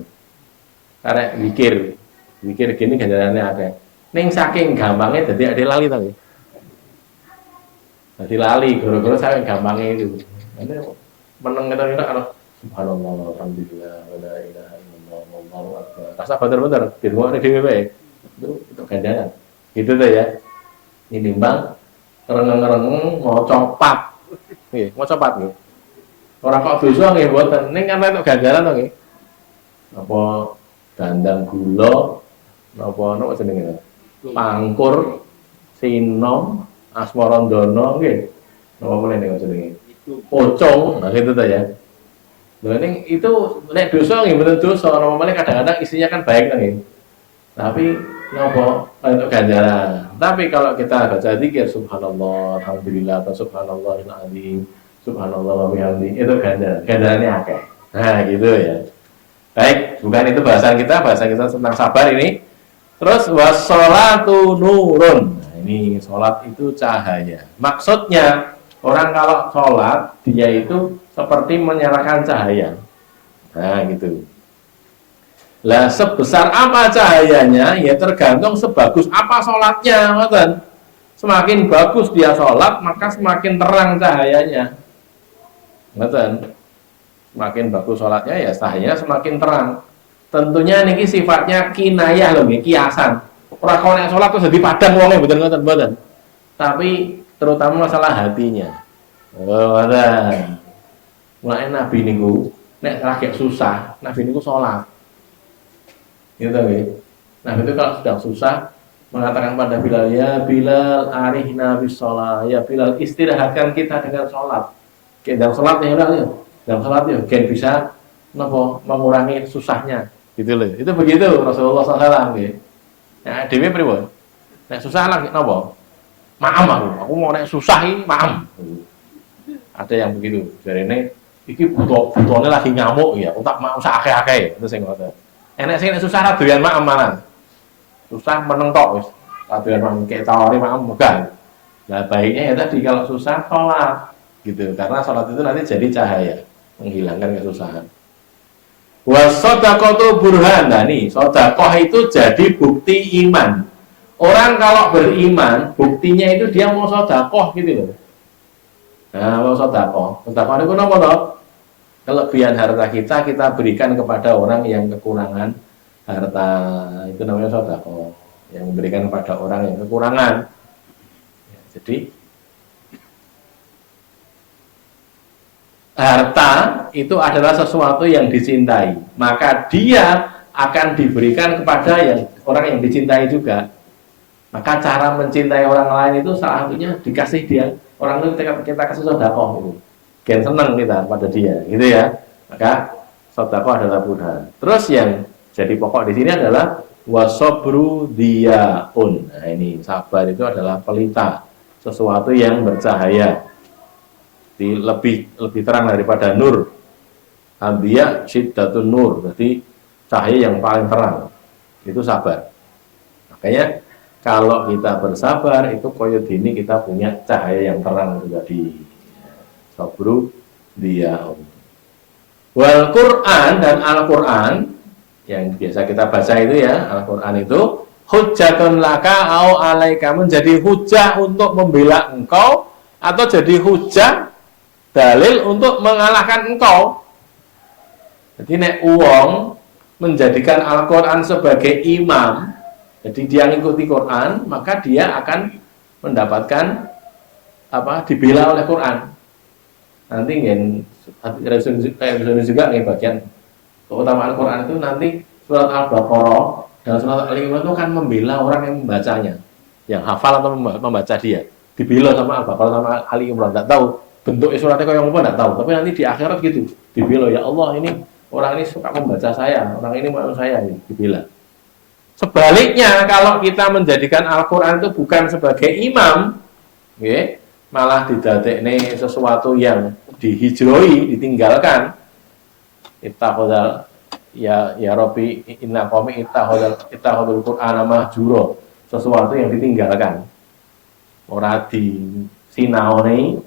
Karek mikir gini ganjarannya akeh. Ning saking gampangnya dadi ade lali to nggih. Dadi lali gara-gara saking gampangnya itu. Ini meneng kita karo subhanallah alhamdulillah wala ilaha illallah wallahu akbar. Rasa bener-bener dirungokne dhewe wae. Itu ganjaran. Gitu tuh ya. Ini timbang ngereng-ngereng maca pat. Nggih, maca pat nggih. Ora kok dosa nggih mboten. Ning kan itu ganjaran to nggih. Apa dandang gula napa jenenge? Pangkur, sinom, asmarandana nggih. Napa meneh niku jenenge? Pocong, nah gitu ta ya. Lha ning itu nek dosa nggih mboten dosa, napa meneh kadang-kadang isinya kan baik nggih. Tapi napa untuk ganjaran. Tapi kalau kita baca zikir subhanallah, alhamdulillah, atau subhanallahil azim, subhanallah wa bihamdi, itu ganjaran. Ganjarannya akeh. Nah, gitu ya. Baik, bukan itu bahasan kita tentang sabar ini. Terus wassolatu nurun. Nah, ini sholat itu cahaya. Maksudnya orang kalau sholat dia itu seperti menyalakan cahaya. Nah, gitu. Lah sebesar apa cahayanya ya tergantung sebagus apa sholatnya, ngoten. Semakin bagus dia sholat maka semakin terang cahayanya, ngoten. Semakin bagus sholatnya ya cahayanya semakin terang. Tentunya niki sifatnya kinayah loh, kiasan. Ora kok nek sholat terus jadi padang wonge mboten. Tapi terutama masalah hatinya. Oh, ngoten. Mulane Nabi niku nek lagi susah, Nabi niku sholat. Gitu ya. Nah itu kalau sedang susah mengatakan pada Bilal, ya Bilal arihna bis sholat, ya Bilal istirahatkan kita dengan sholat. Dalam sholat ya udah ya, dalam sholat ya, gen bisa mengurangi susahnya, gitu loh. Itu begitu Rasulullah SAW. Ya, nah, dewi pribon, nek susah lagi nopo, maam aku mau nek susah ini maam. Ada yang begitu. Dari ini, butuhnya lagi ngamuk ya, tak mau usah akeh-akeh, itu saya ngatakan. Enak sih susah ra doyan maem malah. Susah meneng tok wis. Ra doyan maem kayak tawari maem bukan. Nah, baiknya ya tadi kalau susah sholat gitu. Karena sholat itu nanti jadi cahaya, menghilangkan kesusahan. Was shadaqatu burhan. Nah, nih, sedekah itu jadi bukti iman. Orang kalau beriman, buktinya itu dia mau sedekah gitu loh. Nah, mau sedekah. Sedekah niku napa to? Kelebihan harta kita berikan kepada orang yang kekurangan harta, itu namanya sedekah. Yang memberikan kepada orang yang kekurangan. Ya, jadi harta itu adalah sesuatu yang dicintai, maka dia akan diberikan kepada orang yang dicintai juga. Maka cara mencintai orang lain itu salah satunya dikasih dia. Orang itu kita kasih sedekah gitu. Gen seneng kita pada dia, gitu ya. Maka sedekah adalah burhan. Terus yang jadi pokok di sini adalah wasobru diaun. Nah ini sabar itu adalah pelita, sesuatu yang bercahaya, lebih terang daripada nur. Anbiya syiddatun nur, jadi cahaya yang paling terang. Itu sabar. Makanya kalau kita bersabar itu koyo dini kita punya cahaya yang terang juga di sabru diaun. Wal Quran dan Al-Quran yang biasa kita baca itu ya, Al-Quran itu hujjatun laka au alaika, menjadi hujah untuk membela engkau atau jadi hujah dalil untuk mengalahkan engkau. Jadi nek uang menjadikan Al-Quran sebagai imam, jadi dia ngikuti Quran, maka dia akan mendapatkan dibela oleh Quran. Nanti juga nih bagian keutamaan Quran itu nanti surat Al-Baqarah dan surat Al-Imran itu kan membela orang yang membacanya, yang hafal atau membaca dia, dibela sama Al-Baqarah sama Al-Imran. Tidak tahu bentuk suratnya kayak apa, tidak tahu, tapi nanti di akhirat gitu dibela, ya Allah ini orang ini suka membaca saya, orang ini mau saya, dibela. Sebaliknya kalau kita menjadikan Al-Quran itu bukan sebagai imam, okay, malah didadekne sesuatu yang dihijroi, ditinggalkan. Ittakhadal ya Rabbi inna qawmi ittakhadul Qur'ana mahjura, sesuatu yang ditinggalkan. Ora disinaoni,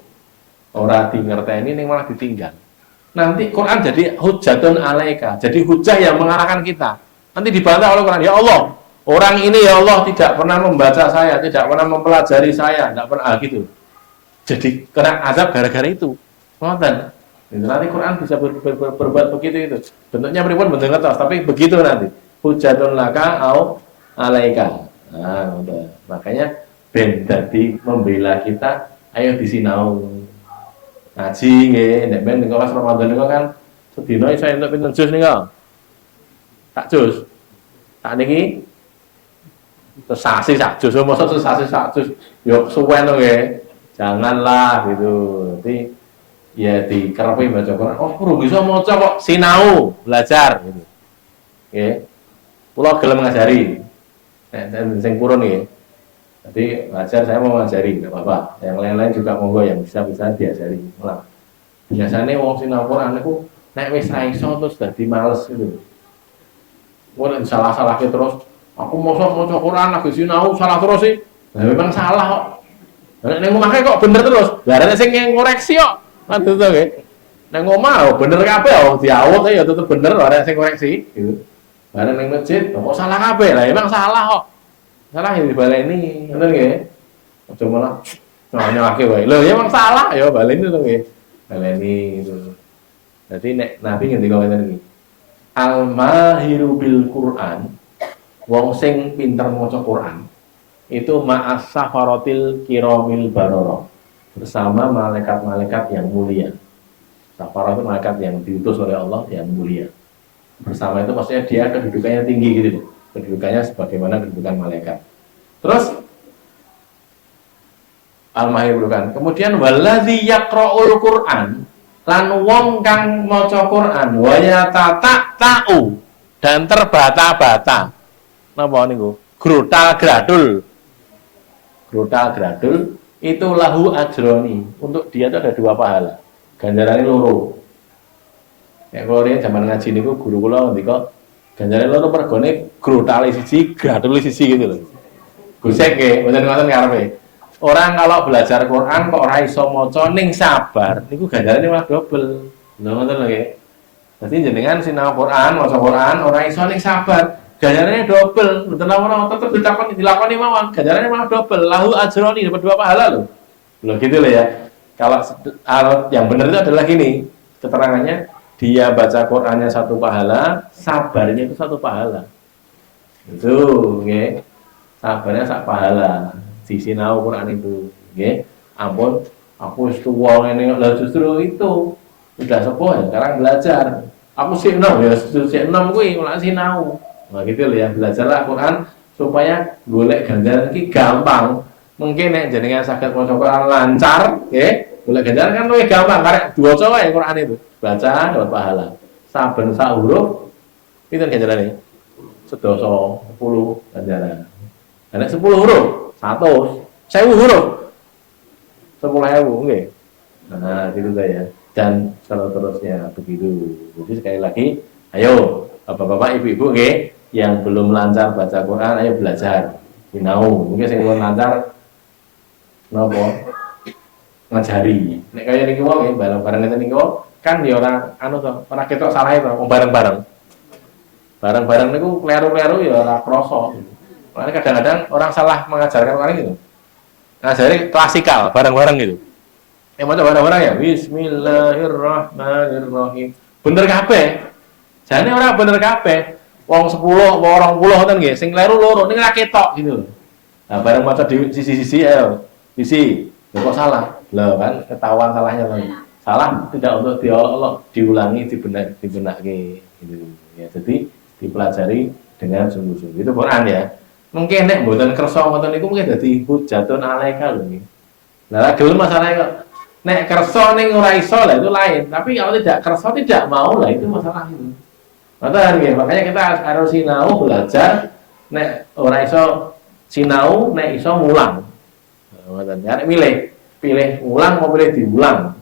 ora di ngerteni, ning malah ditinggal. Nanti Quran jadi hujjatun alaika, jadi hujah yang mengarahkan kita. Nanti dibantah oleh Quran, ya Allah, orang ini ya Allah tidak pernah membaca saya, tidak pernah mempelajari saya, tidak pernah gitu. Jadi kena azab gara-gara itu. Ngoten. Nanti Quran bisa berbuat begitu itu. Bentuknya pripun bentuk ngertos, tapi begitu nanti. Hujjatun laka au alaika. Nah, udah. Makanya ben dadi membela kita, ayo disinau. Ngaji nggih, nek ben ning kelas Ramadan niku kan sedina iso entuk pinten juz niku. Tak juz. Tak niki sesasi sak juz, mosok sesasi sak juz. Yo suwen to nggih. Janganlah gitu. Nanti ya dikerepi baca Quran. Oh, perlu bisa maca kok, sinau, belajar gitu. Nggih. Kula gelem ngajari. Nek sing purun nggih. Jadi belajar saya mau ngajari, tidak apa-apa. Yang lain-lain juga monggo yang bisa diajari. Nah, biasanya wong sinau Quran itu nek wis ra iso terus dadi males gitu. Ora salah-salah terus. Aku mosok maca Quran lagi sinau salah terus sih. Nah, memang salah kok. Nek ngomongke kok bener terus. Lah nek sing ngoreksi kok. Kan itu nggih. Nek ngomong bener kabeh diawut ya tetep bener ora sing koreksi gitu. Bareng ning masjid kok salah kabeh. Lah emang salah kok. Salah yang dibaleni, ngoten nggih. Aja malah nyalahke wae. Lho ya emang salah ya baleni to nggih. Baleni gitu. Dadi nek Nabi ngendika ngene iki. Al-mahiru bil Quran, wong sing pinter maca Quran, itu ma'as safaratil kiramil barara, bersama malaikat-malaikat yang mulia. Safarah itu malaikat yang diutus oleh Allah yang mulia. Bersama itu maksudnya dia kedudukannya tinggi gitu. Kedudukannya sebagaimana kedudukan malaikat. Terus al-mahir bukan. Kemudian waladzi yaqra'ul Qur'an, lan wong kang maca Quran wa yatata'u dan terbata-bata. Napa niku? Grotal-gradul. Grotal-gradul itu lahu ajroni. Untuk dia itu ada 2 pahala. Ganjarane loro. Nek kula zaman ngaji niku guru kula ngendika ganjaran loro mergone grotale siji, gradule siji gitu loh. Gusek nggih, mboten ngoten karepe. Orang kalau belajar Quran kok ora iso maca ning sabar, niku ganjarane malah dobel. Lho ngoten lho nggih. Dadi jenengan sinau Quran, maca Quran ora iso ning sabar, ganjarane dobel. Mboten ora tetep dilakoni mawon, ganjarane malah dobel. Lahu ajroni, dapat 2 pahala loh. Loh gitu loh ya. Kalau yang benar itu adalah gini, keterangannya dia baca Qur'annya 1 pahala, sabarnya itu 1 pahala. Itu, nggih. Sabarnya 1 pahala. Disinau Qur'an itu, nggih. Ampun, aku wis tuwa ngene lha justru itu. Sudah sepuh ya, sekarang belajar. Aku sik enom ya, sik enom kuwi mulai sinau. Nah gitu loh ya, belajarlah Qur'an supaya golek ganjaran iki gampang. Mungkin nek jenengan saged maca Quran lancar, nggih, golek ganjaran kan luwih gampang karek diwaca wae Quran itu. Baca dapat pahala. Saben sak huruf pinten ganjarane? Sedasa 10 ganjaran. Nek 10 huruf 100, 1000 huruf 10.000, nggih. Nah, gitu ya. Dan seterusnya begitu. Jadi sekali lagi, ayo bapak-bapak, ibu-ibu, nggih, yang belum lancar baca Quran, ayo belajar. Sinau, mungkin sing belum lancar napa? Ngajari. Nek kaya niki wae bareng-bareng ngeten niki kan ya ora anu to, ora ketok salah to, bareng-bareng. Bareng-bareng niku kleru-kleru ya ora krasa. Makanya kadang-kadang orang salah mengajarkan orang gitu. Ngajari klasikal, bareng-bareng gitu. Maca bareng-bareng ya. Bismillahirrahmanirrahim. Bener kabeh. Jane ora bener kabeh. Wong 10, wong 20 ngoten nggih, sing kleru loro ning ra ketok gitu. Nah, bareng maca di sisi-sisi ayo. Sisi. Kok salah? Lah kan ketahuan salahnya lagi. Salah tidak untuk diulangi, dibenaki gitu. Ya, jadi dipelajari dengan sungguh-sungguh. Itu Quran ya. Mungkin nek mboten kersa ngoten niku mungkin dadi hujatun alaika lho nggih. Lah gelem masalahnya kok nek kersa ning ora iso lah itu lain, tapi kalau tidak kersa tidak mau lah itu masalah itu. Ngoten nggih, makanya kita harus sinau belajar nek ora iso sinau, nek iso mulang. Ngoten. Ya nek pilih ulang mau pilih diulang.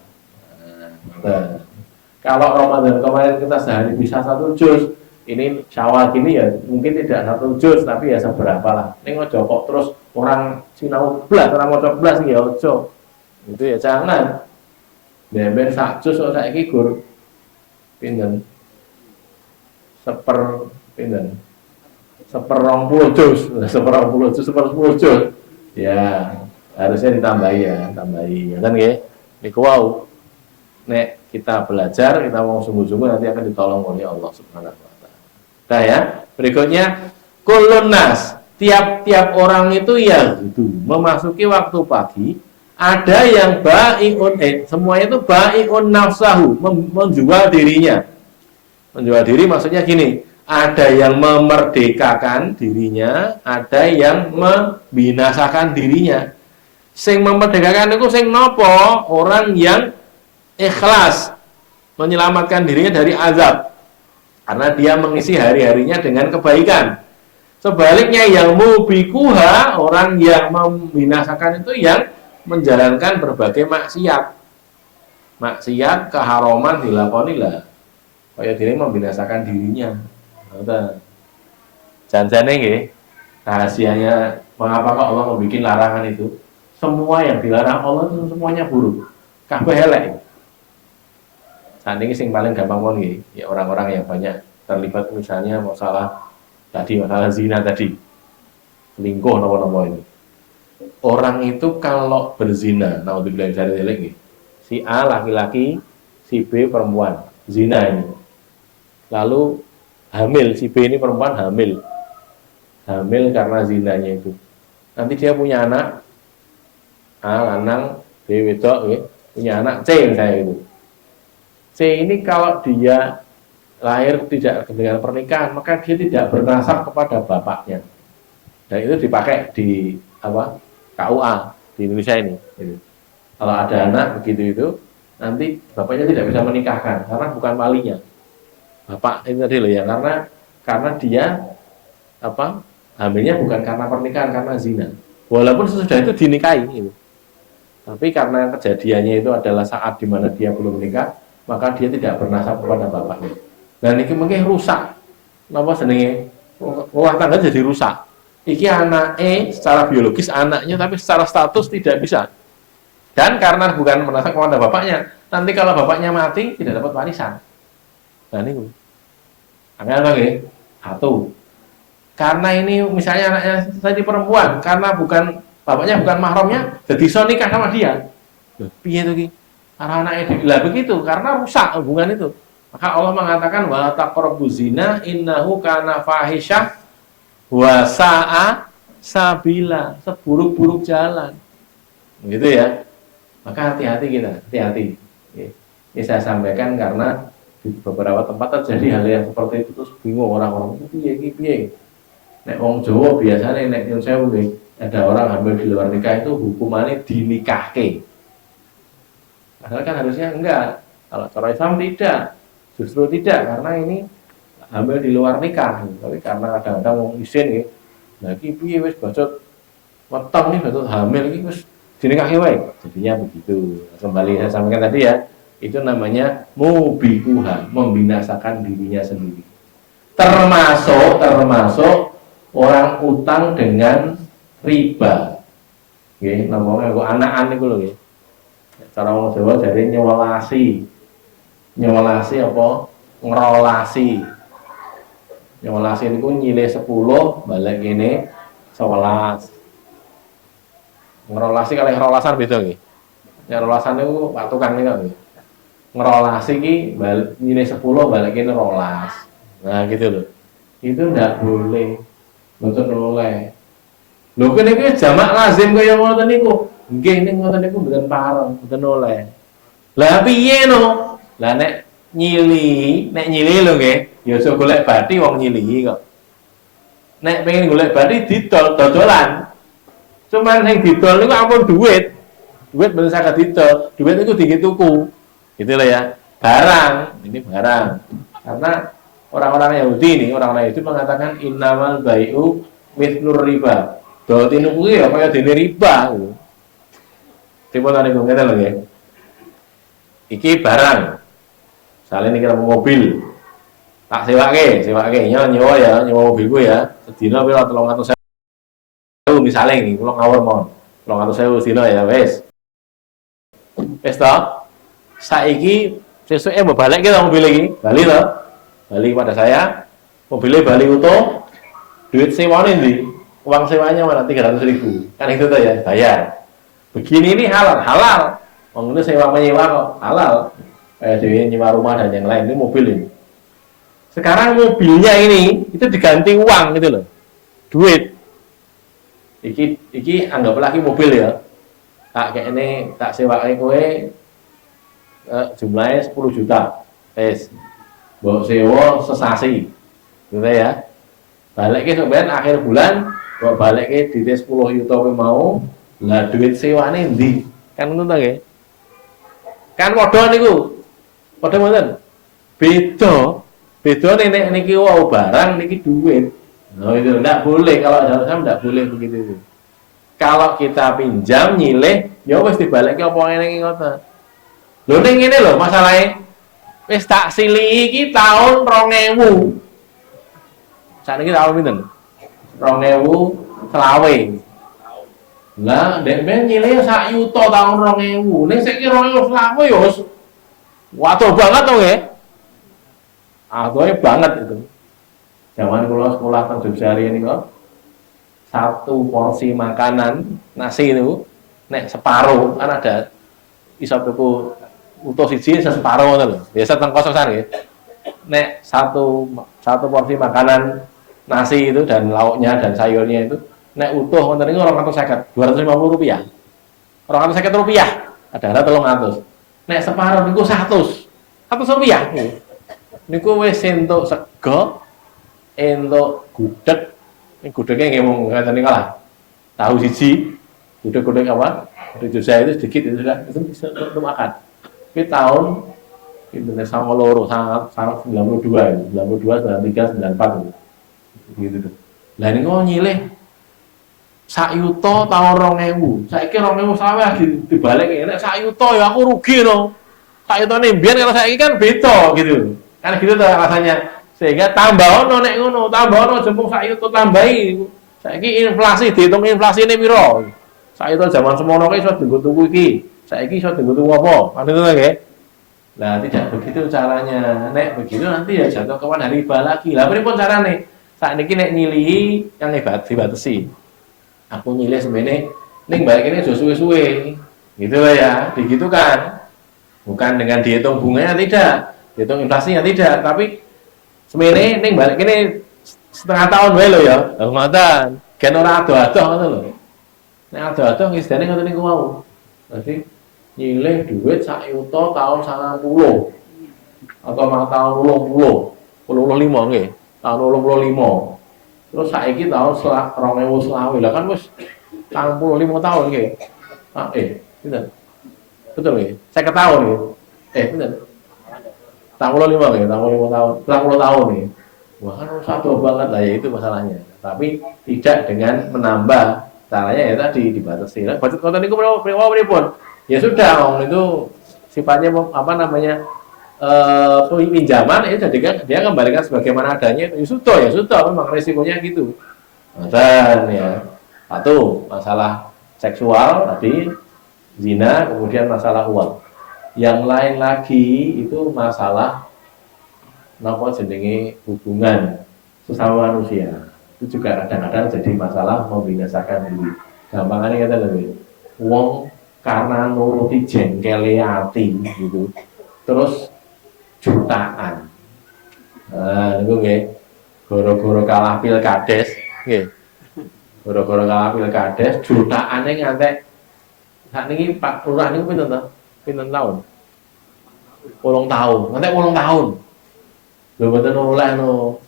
Nah, kalau Ramadan kemarin kita sehari bisa 1 juz, ini Syawal gini ya mungkin tidak 1 juz tapi ya seberapa lah. Ini ojo kok terus orang sinau blas, orang mau blas ya ojo. Itu ya jangan. Ben sak juz kok saiki gur pinten? Pinten? 20 juz, 20 juz, 10 juz. Ya, harusnya ditambahi ya, tambahi. Ya kan nggih? Niku wau. Nek kita belajar, kita mau sungguh-sungguh nanti akan ditolong oleh Allah Subhanahu wa taala. Nah ya, berikutnya kullun nas, tiap-tiap orang itu ya itu memasuki waktu pagi, ada yang semuanya itu bai'un nafsahu, menjual dirinya. Menjual diri maksudnya gini, ada yang memerdekakan dirinya, ada yang membinasakan dirinya. Sing memerdekakan itu sing nopo? Orang yang ikhlas menyelamatkan dirinya dari azab karena dia mengisi hari-harinya dengan kebaikan. Sebaliknya yang mubikuha, orang yang membinasakan itu yang menjalankan berbagai maksiat keharuman dilakoni lah kaya diri membinasakan dirinya. Janjane nggih rahasianya mengapa kok Allah membuat larangan itu, semua yang dilarang Allah itu semuanya buruk, kabeh elek. Saat ini sing paling gampang pun ya orang-orang yang banyak terlibat misalnya masalah zina tadi, selingkuh nopo-nopo ini. Orang itu kalau berzina, naudzubillah dari lagi, si A laki-laki, si B perempuan, zina ini. Lalu hamil, si B ini perempuan hamil karena zinanya itu. Nanti dia punya anak, A lanang, B wedok, punya anak C misalnya itu. C ini kalau dia lahir tidak dengan pernikahan, maka dia tidak bernasab kepada bapaknya. Dan itu dipakai di KUA di Indonesia ini. Kalau ada anak begitu itu, nanti bapaknya tidak bisa menikahkan karena bukan walinya. Bapak ini tadi loh ya, karena dia hamilnya bukan karena pernikahan, karena zina. Walaupun sesudah itu dinikahi itu. Tapi karena kejadiannya itu adalah saat di mana dia belum menikah, maka dia tidak bernasab kepada bapaknya. Dan ini mungkin rusak. Napa senenge? Rumah tangga jadi rusak. Iki anak secara biologis anaknya, tapi secara status tidak bisa. Dan karena bukan bernasab kepada bapaknya, nanti kalau bapaknya mati tidak dapat warisan. Nah ini angel nggih. Satu. Karena ini misalnya anaknya saya perempuan, karena bapaknya bukan mahramnya, jadi iso nikah sama dia. Loh, piye to ki? Anak-anaknya lah begitu karena rusak hubungan itu. Maka Allah mengatakan wala taqrabuz zina innahu kana fahisyah wa sa'a sabila, seburuk-buruk jalan. Gitu ya. Maka hati-hati kita, hati-hati. Ini saya sampaikan karena di beberapa tempat terjadi hal yang seperti itu terus bingung orang-orang itu piye. Nek wong Jawa biasanya nek nyun sewu ada orang hamil di luar nikah itu hukumannya dinikahke. Padahal kan harusnya enggak. Kalau cara Islam tidak, justru tidak karena ini hamil di luar nikah. Tapi karena kadang-kadang wong isin nggih, lagi piye wis bacot weteng nih bacot hamil iki wis dinikahke wae. Jadinya begitu. Kembali saya sampaikan tadi ya, itu namanya mubikuha, membinasakan dirinya sendiri. Termasuk orang utang dengan riba. Nggih, namanya anak-anak niku lho nggih. Cara wong Jawa jadi nyewelasi. Nyewelasi apa? Ngerolasi. Nyewelasi niku nyilih 10 balik kene 11. Ngerolasi kalih rolasan beda nggih. Ngerolasan niku Pak Tukang niku nggih. Ngerolasi ki balik nyilih 10 balik kene 12. Nah, gitu loh. Itu ndak boleh. Mboten oleh. Lho kene iki jamak lazim kaya ngoten niku. Nggih ning ngoten niku mboten pareng, mboten oleh. Lah piye no? Lah nek nyili lho nggih, ya aja golek bathi wong nyili kok. Nek pengen golek bathi didol dodolan. Cuman sing didol niku ampun duit. Duit mboten saged didol, duit niku dinggo tuku. Gitu loh ya. Barang, ini barang. Karena orang-orang Yahudi ini, orang-orang Yahudi mengatakan innamal bai'u mithlur riba. Dol tinuku ya kaya dene riba gitu. Dipun niku ngene lho nggih. Iki barang. Misalnya ini kira mobil. Tak sewake nyewa ya, nyewa mobilku ya. Sedina pira 300.000 misalnya ini, kula ngawur mon. 300.000 sedina ya wis. Wis to. Saiki sesuke mbok balik kita mobil iki. Bali to. Bali kepada saya. Mobilnya bali utuh. Duit sewane ndi? Uang sewanya mana 300.000. Kan itu tuh ya, bayar. Begini ini halal. Wong itu sewa menyewa kok halal. Kayak dewe nyewa rumah dan yang lain, ini mobil ini. Sekarang mobilnya ini itu diganti uang gitu loh. Duit. Iki anggap lagi mobil ya. Tak kayak ini tak sewa kowe jumlahnya 10 juta. Mbok sewa sesasi. Gitu ya. Balik ke sampean akhir bulan, mbok balik ke di 10 juta kowe mau, lah duit sewane ndi? Kan ngono ta nggih. Kan padha niku. Padha mboten? Beda nek niki wau barang niki duit. Nah itu enggak boleh, kalau dalam Islam enggak boleh begitu. Kalau kita pinjam nyilih, ya wis dibalikke apa ngene iki ngoten. Lho ning ngene lho masalahe. Wis tak silihi iki tahun 2000. Sakniki tahun pinten? 2020. Lah, dek ben nyilih sak yuta tahun 2000. Ning saiki 2020 ya wis waduh banget to nggih. Adohe banget itu. Zaman kula sekolah teng Jogja ini kok satu porsi makanan nasi itu nek separuh kan ada iso tuku utuh siji separuh ngono lho. Biasa teng kos-kosan nggih. Nek satu porsi makanan nasi itu dan lauknya dan sayurnya itu nek utuh wonten niku 250, 250 rupiah. 250 rupiah. Ada 300. Nek separuh niku 100. 100 rupiah. Niku wis entuk sego, entuk gudeg. Ini gudegnya nggih mung ngaten niku lah. Tahu siji, gudeg-gudeg apa? Di Jogja itu sedikit itu sudah itu bisa untuk makan. Tapi tahun Indonesia loro sangat 92, 93, 94 gitu. Lah niku nyilih sak yuta tahun 2000. Saiki 2000 sawe lagi dibalik nek sak yuta ya aku rugi no. Sak yutane mbiyen kalau saiki kan beda gitu. Kan gitu tuh rasanya. Sehingga tambah ono nek ngono, tambah ono jempung sak yuta tambahi. Saiki inflasi dihitung inflasine piro? Sak yuta zaman semono ki iso dienggo tuku iki. Saiki iso dienggo tuku apa? Kan itu nggih. Nah, tidak begitu caranya. Nek begitu nanti ya jatuh kepada riba lagi. Lah pripun carane? Saat ini nek nyilihi yang dibatasi. Aku nyilih semene ning balik ini aja suwe-suwe. Gitu lah ya, begitu kan. Bukan dengan dihitung bunganya tidak, dihitung inflasinya tidak, tapi semene ning balik ini setengah tahun wae lho ya. Lah ngoten. Gen ora ado-ado ngoten lho. Nek ado-ado ngisdane ngoten niku wau. Berarti nyilih duit sak yuta tahun 90 atau tahun 85 nggih. Tahun 85. Terus saiki tahun 2020 lah kan wis 35 tahun nggih. Pinten? Betul nggih? 50 tahun nggih. Pinten? 35 nggih, 35 tahun. 40 tahun nggih. Wah kan satu banget lah ya itu masalahnya. Tapi tidak dengan menambah, caranya ya tadi dibatasi. Nah, budget konten itu pripun? Ya sudah, om itu sifatnya apa namanya pinjaman ya jadi dia kembalikan sebagaimana adanya. Ya sudah, memang resikonya gitu. Dan ya satu masalah seksual tadi zina, kemudian masalah uang. Yang lain lagi itu masalah napa jenenge hubungan sesama manusia. Itu juga kadang-kadang jadi masalah membinasakan diri. Gampangannya kata lebih wong karena nuruti jengkele ati gitu. Terus jutaan. Nah, niku nggih. Goro-goro kalah pilkades, nggih. Goro-goro kalah pilkades jutaane ngantek sakniki Pak Lurah niku pinten to? Pinten tahun? 8 tahun. Ngantek 8 tahun. Lho mboten oleh no.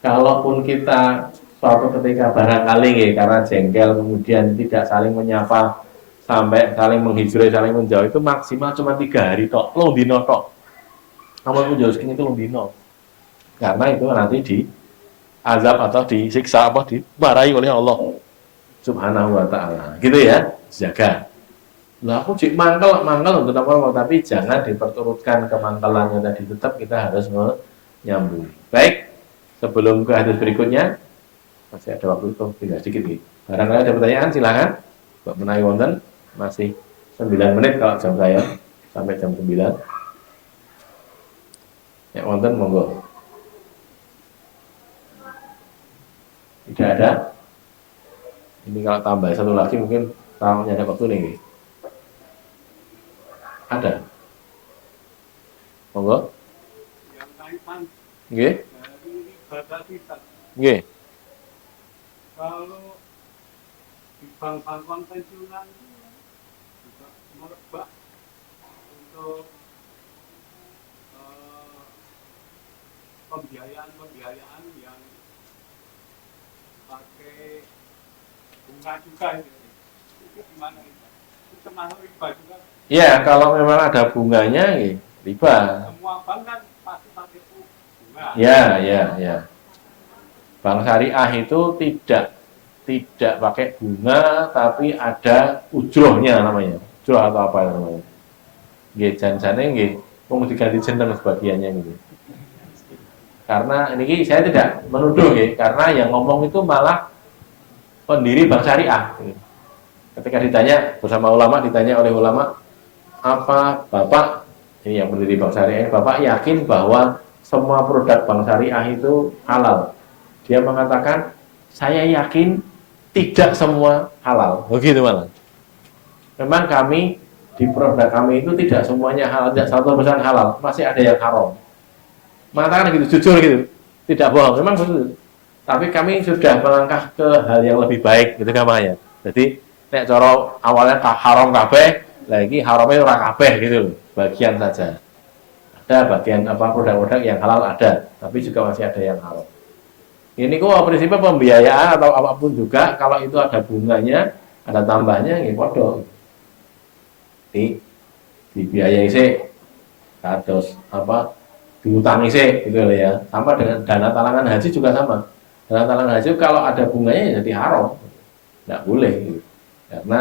Kalaupun kita suatu ketika barangkali nggih karena jengkel kemudian tidak saling menyapa sampai saling menghijrah, saling menjauh itu maksimal cuma 3 hari tok, long dino tok. Kamu menjauh segini itu long dino. Karena itu nanti di azab atau disiksa apa dimarahi oleh Allah Subhanahu wa taala. Gitu ya, jaga. Lah aku cik mangkel untuk apa tapi jangan diperturutkan kemangkelannya tadi, tetap kita harus menyambung. Baik, sebelum ke hadis berikutnya masih ada waktu itu tinggal sedikit nih. Barangkali ada pertanyaan silakan. Mbak Menawi wonten masih 9 menit kalau jam saya sampai jam 9. Ya wonten monggo. Tidak ada. Ini kalau tambah satu lagi mungkin tahunnya ada waktu nih. Ada. Monggo. Nggih. Nggih. Kalau di bank-bank konvensional juga merebak untuk pembiayaan yang pakai bunga juga itu gimana itu? Itu termasuk riba juga? Ya, kalau memang ada bunganya, riba. Semua bank kan pasti pakai bunga. Ya. Bank syariah itu tidak pakai bunga, tapi ada ujrohnya namanya. Ujroh atau apa namanya? Nggih, jan-jane nggih, wong diganti jeneng sebagiannya gitu. Karena ini saya tidak menuduh nggih, karena yang ngomong itu malah pendiri bank syariah. Ketika ditanya bersama ulama, ditanya oleh ulama, apa Bapak ini yang pendiri bank syariah, Bapak yakin bahwa semua produk bank syariah itu halal? Dia mengatakan, saya yakin tidak semua halal. Begitu malah. Memang kami di produk kami itu tidak semuanya halal, tidak 100% halal, masih ada yang haram. Mengatakan gitu, jujur gitu, tidak bohong. Memang betul. Tapi kami sudah melangkah ke hal yang lebih baik, gitu namanya. Jadi, nek cara awalnya haram kabeh, lagi haramnya ora kabeh gitu loh, bagian saja. Ada bagian apa produk-produk yang halal ada, tapi juga masih ada yang haram. Ini kok prinsipnya pembiayaan atau apapun juga kalau itu ada bunganya, ada tambahnya, nggih padha. Dibiayai sih, kados apa diutangi sih gitu loh ya. Sama dengan dana talangan haji juga sama. Dana talangan haji kalau ada bunganya jadi haram, nggak boleh gitu. Karena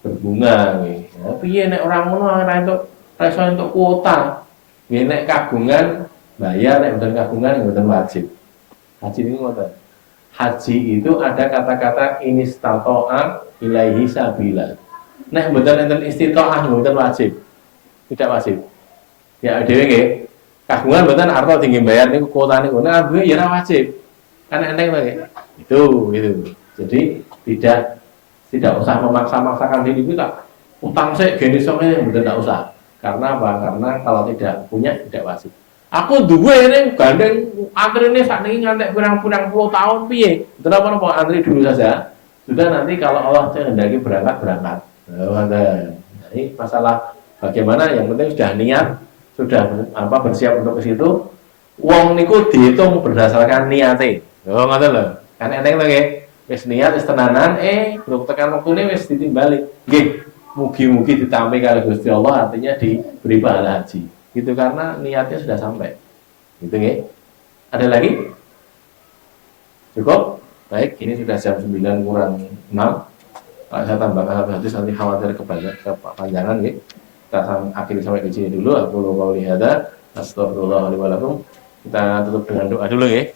berbunga gitu. Tapi ya nek orang ngono ora untuk kuota. Ya nek kagungan bayar, nek mboten kagungan mboten wajib. Haji ini ngoten. Haji itu ada kata-kata inistato'a ilaihi sabila. Nek mboten enten istito'ah mboten wajib. Tidak wajib. Ya dhewe nggih. Kagungan mboten arto tinggi bayar niku kuota niku. Nek ambil ya ora wajib. Kan enteng to nggih. Itu gitu. Jadi tidak usah memaksa-maksakan diri kita. Utang sik gene sore mboten tidak usah. Karena apa? Karena kalau tidak punya tidak wajib. Aku duwe ini gandeng antri ini saat ini ngantek pirang-pirang puluh tahun piye. Itu apa antri dulu saja. Sudah nanti kalau Allah kehendaki berangkat. Ini masalah bagaimana yang penting sudah niat, sudah bersiap untuk ke situ. Wong niku dihitung berdasarkan niate. Oh, ngoten lho. Kan eneng to nggih. Wis niat wis tenanan, belum tekan waktune wis ditimbali. Nggih, mugi-mugi ditampi kali Gusti Allah, artinya diberi pahala haji. Gitu karena niatnya sudah sampai. Gitu nggih. Ada lagi? Cukup? Baik, ini sudah jam 9 kurang 6. Kalau saya tambahkan satu hadis nanti khawatir kepanjangan nggih. Kita akhiri sampai di sini dulu. Aku qouli hadza, astagfirullah li wa lakum. Kita tutup dengan doa dulu nggih.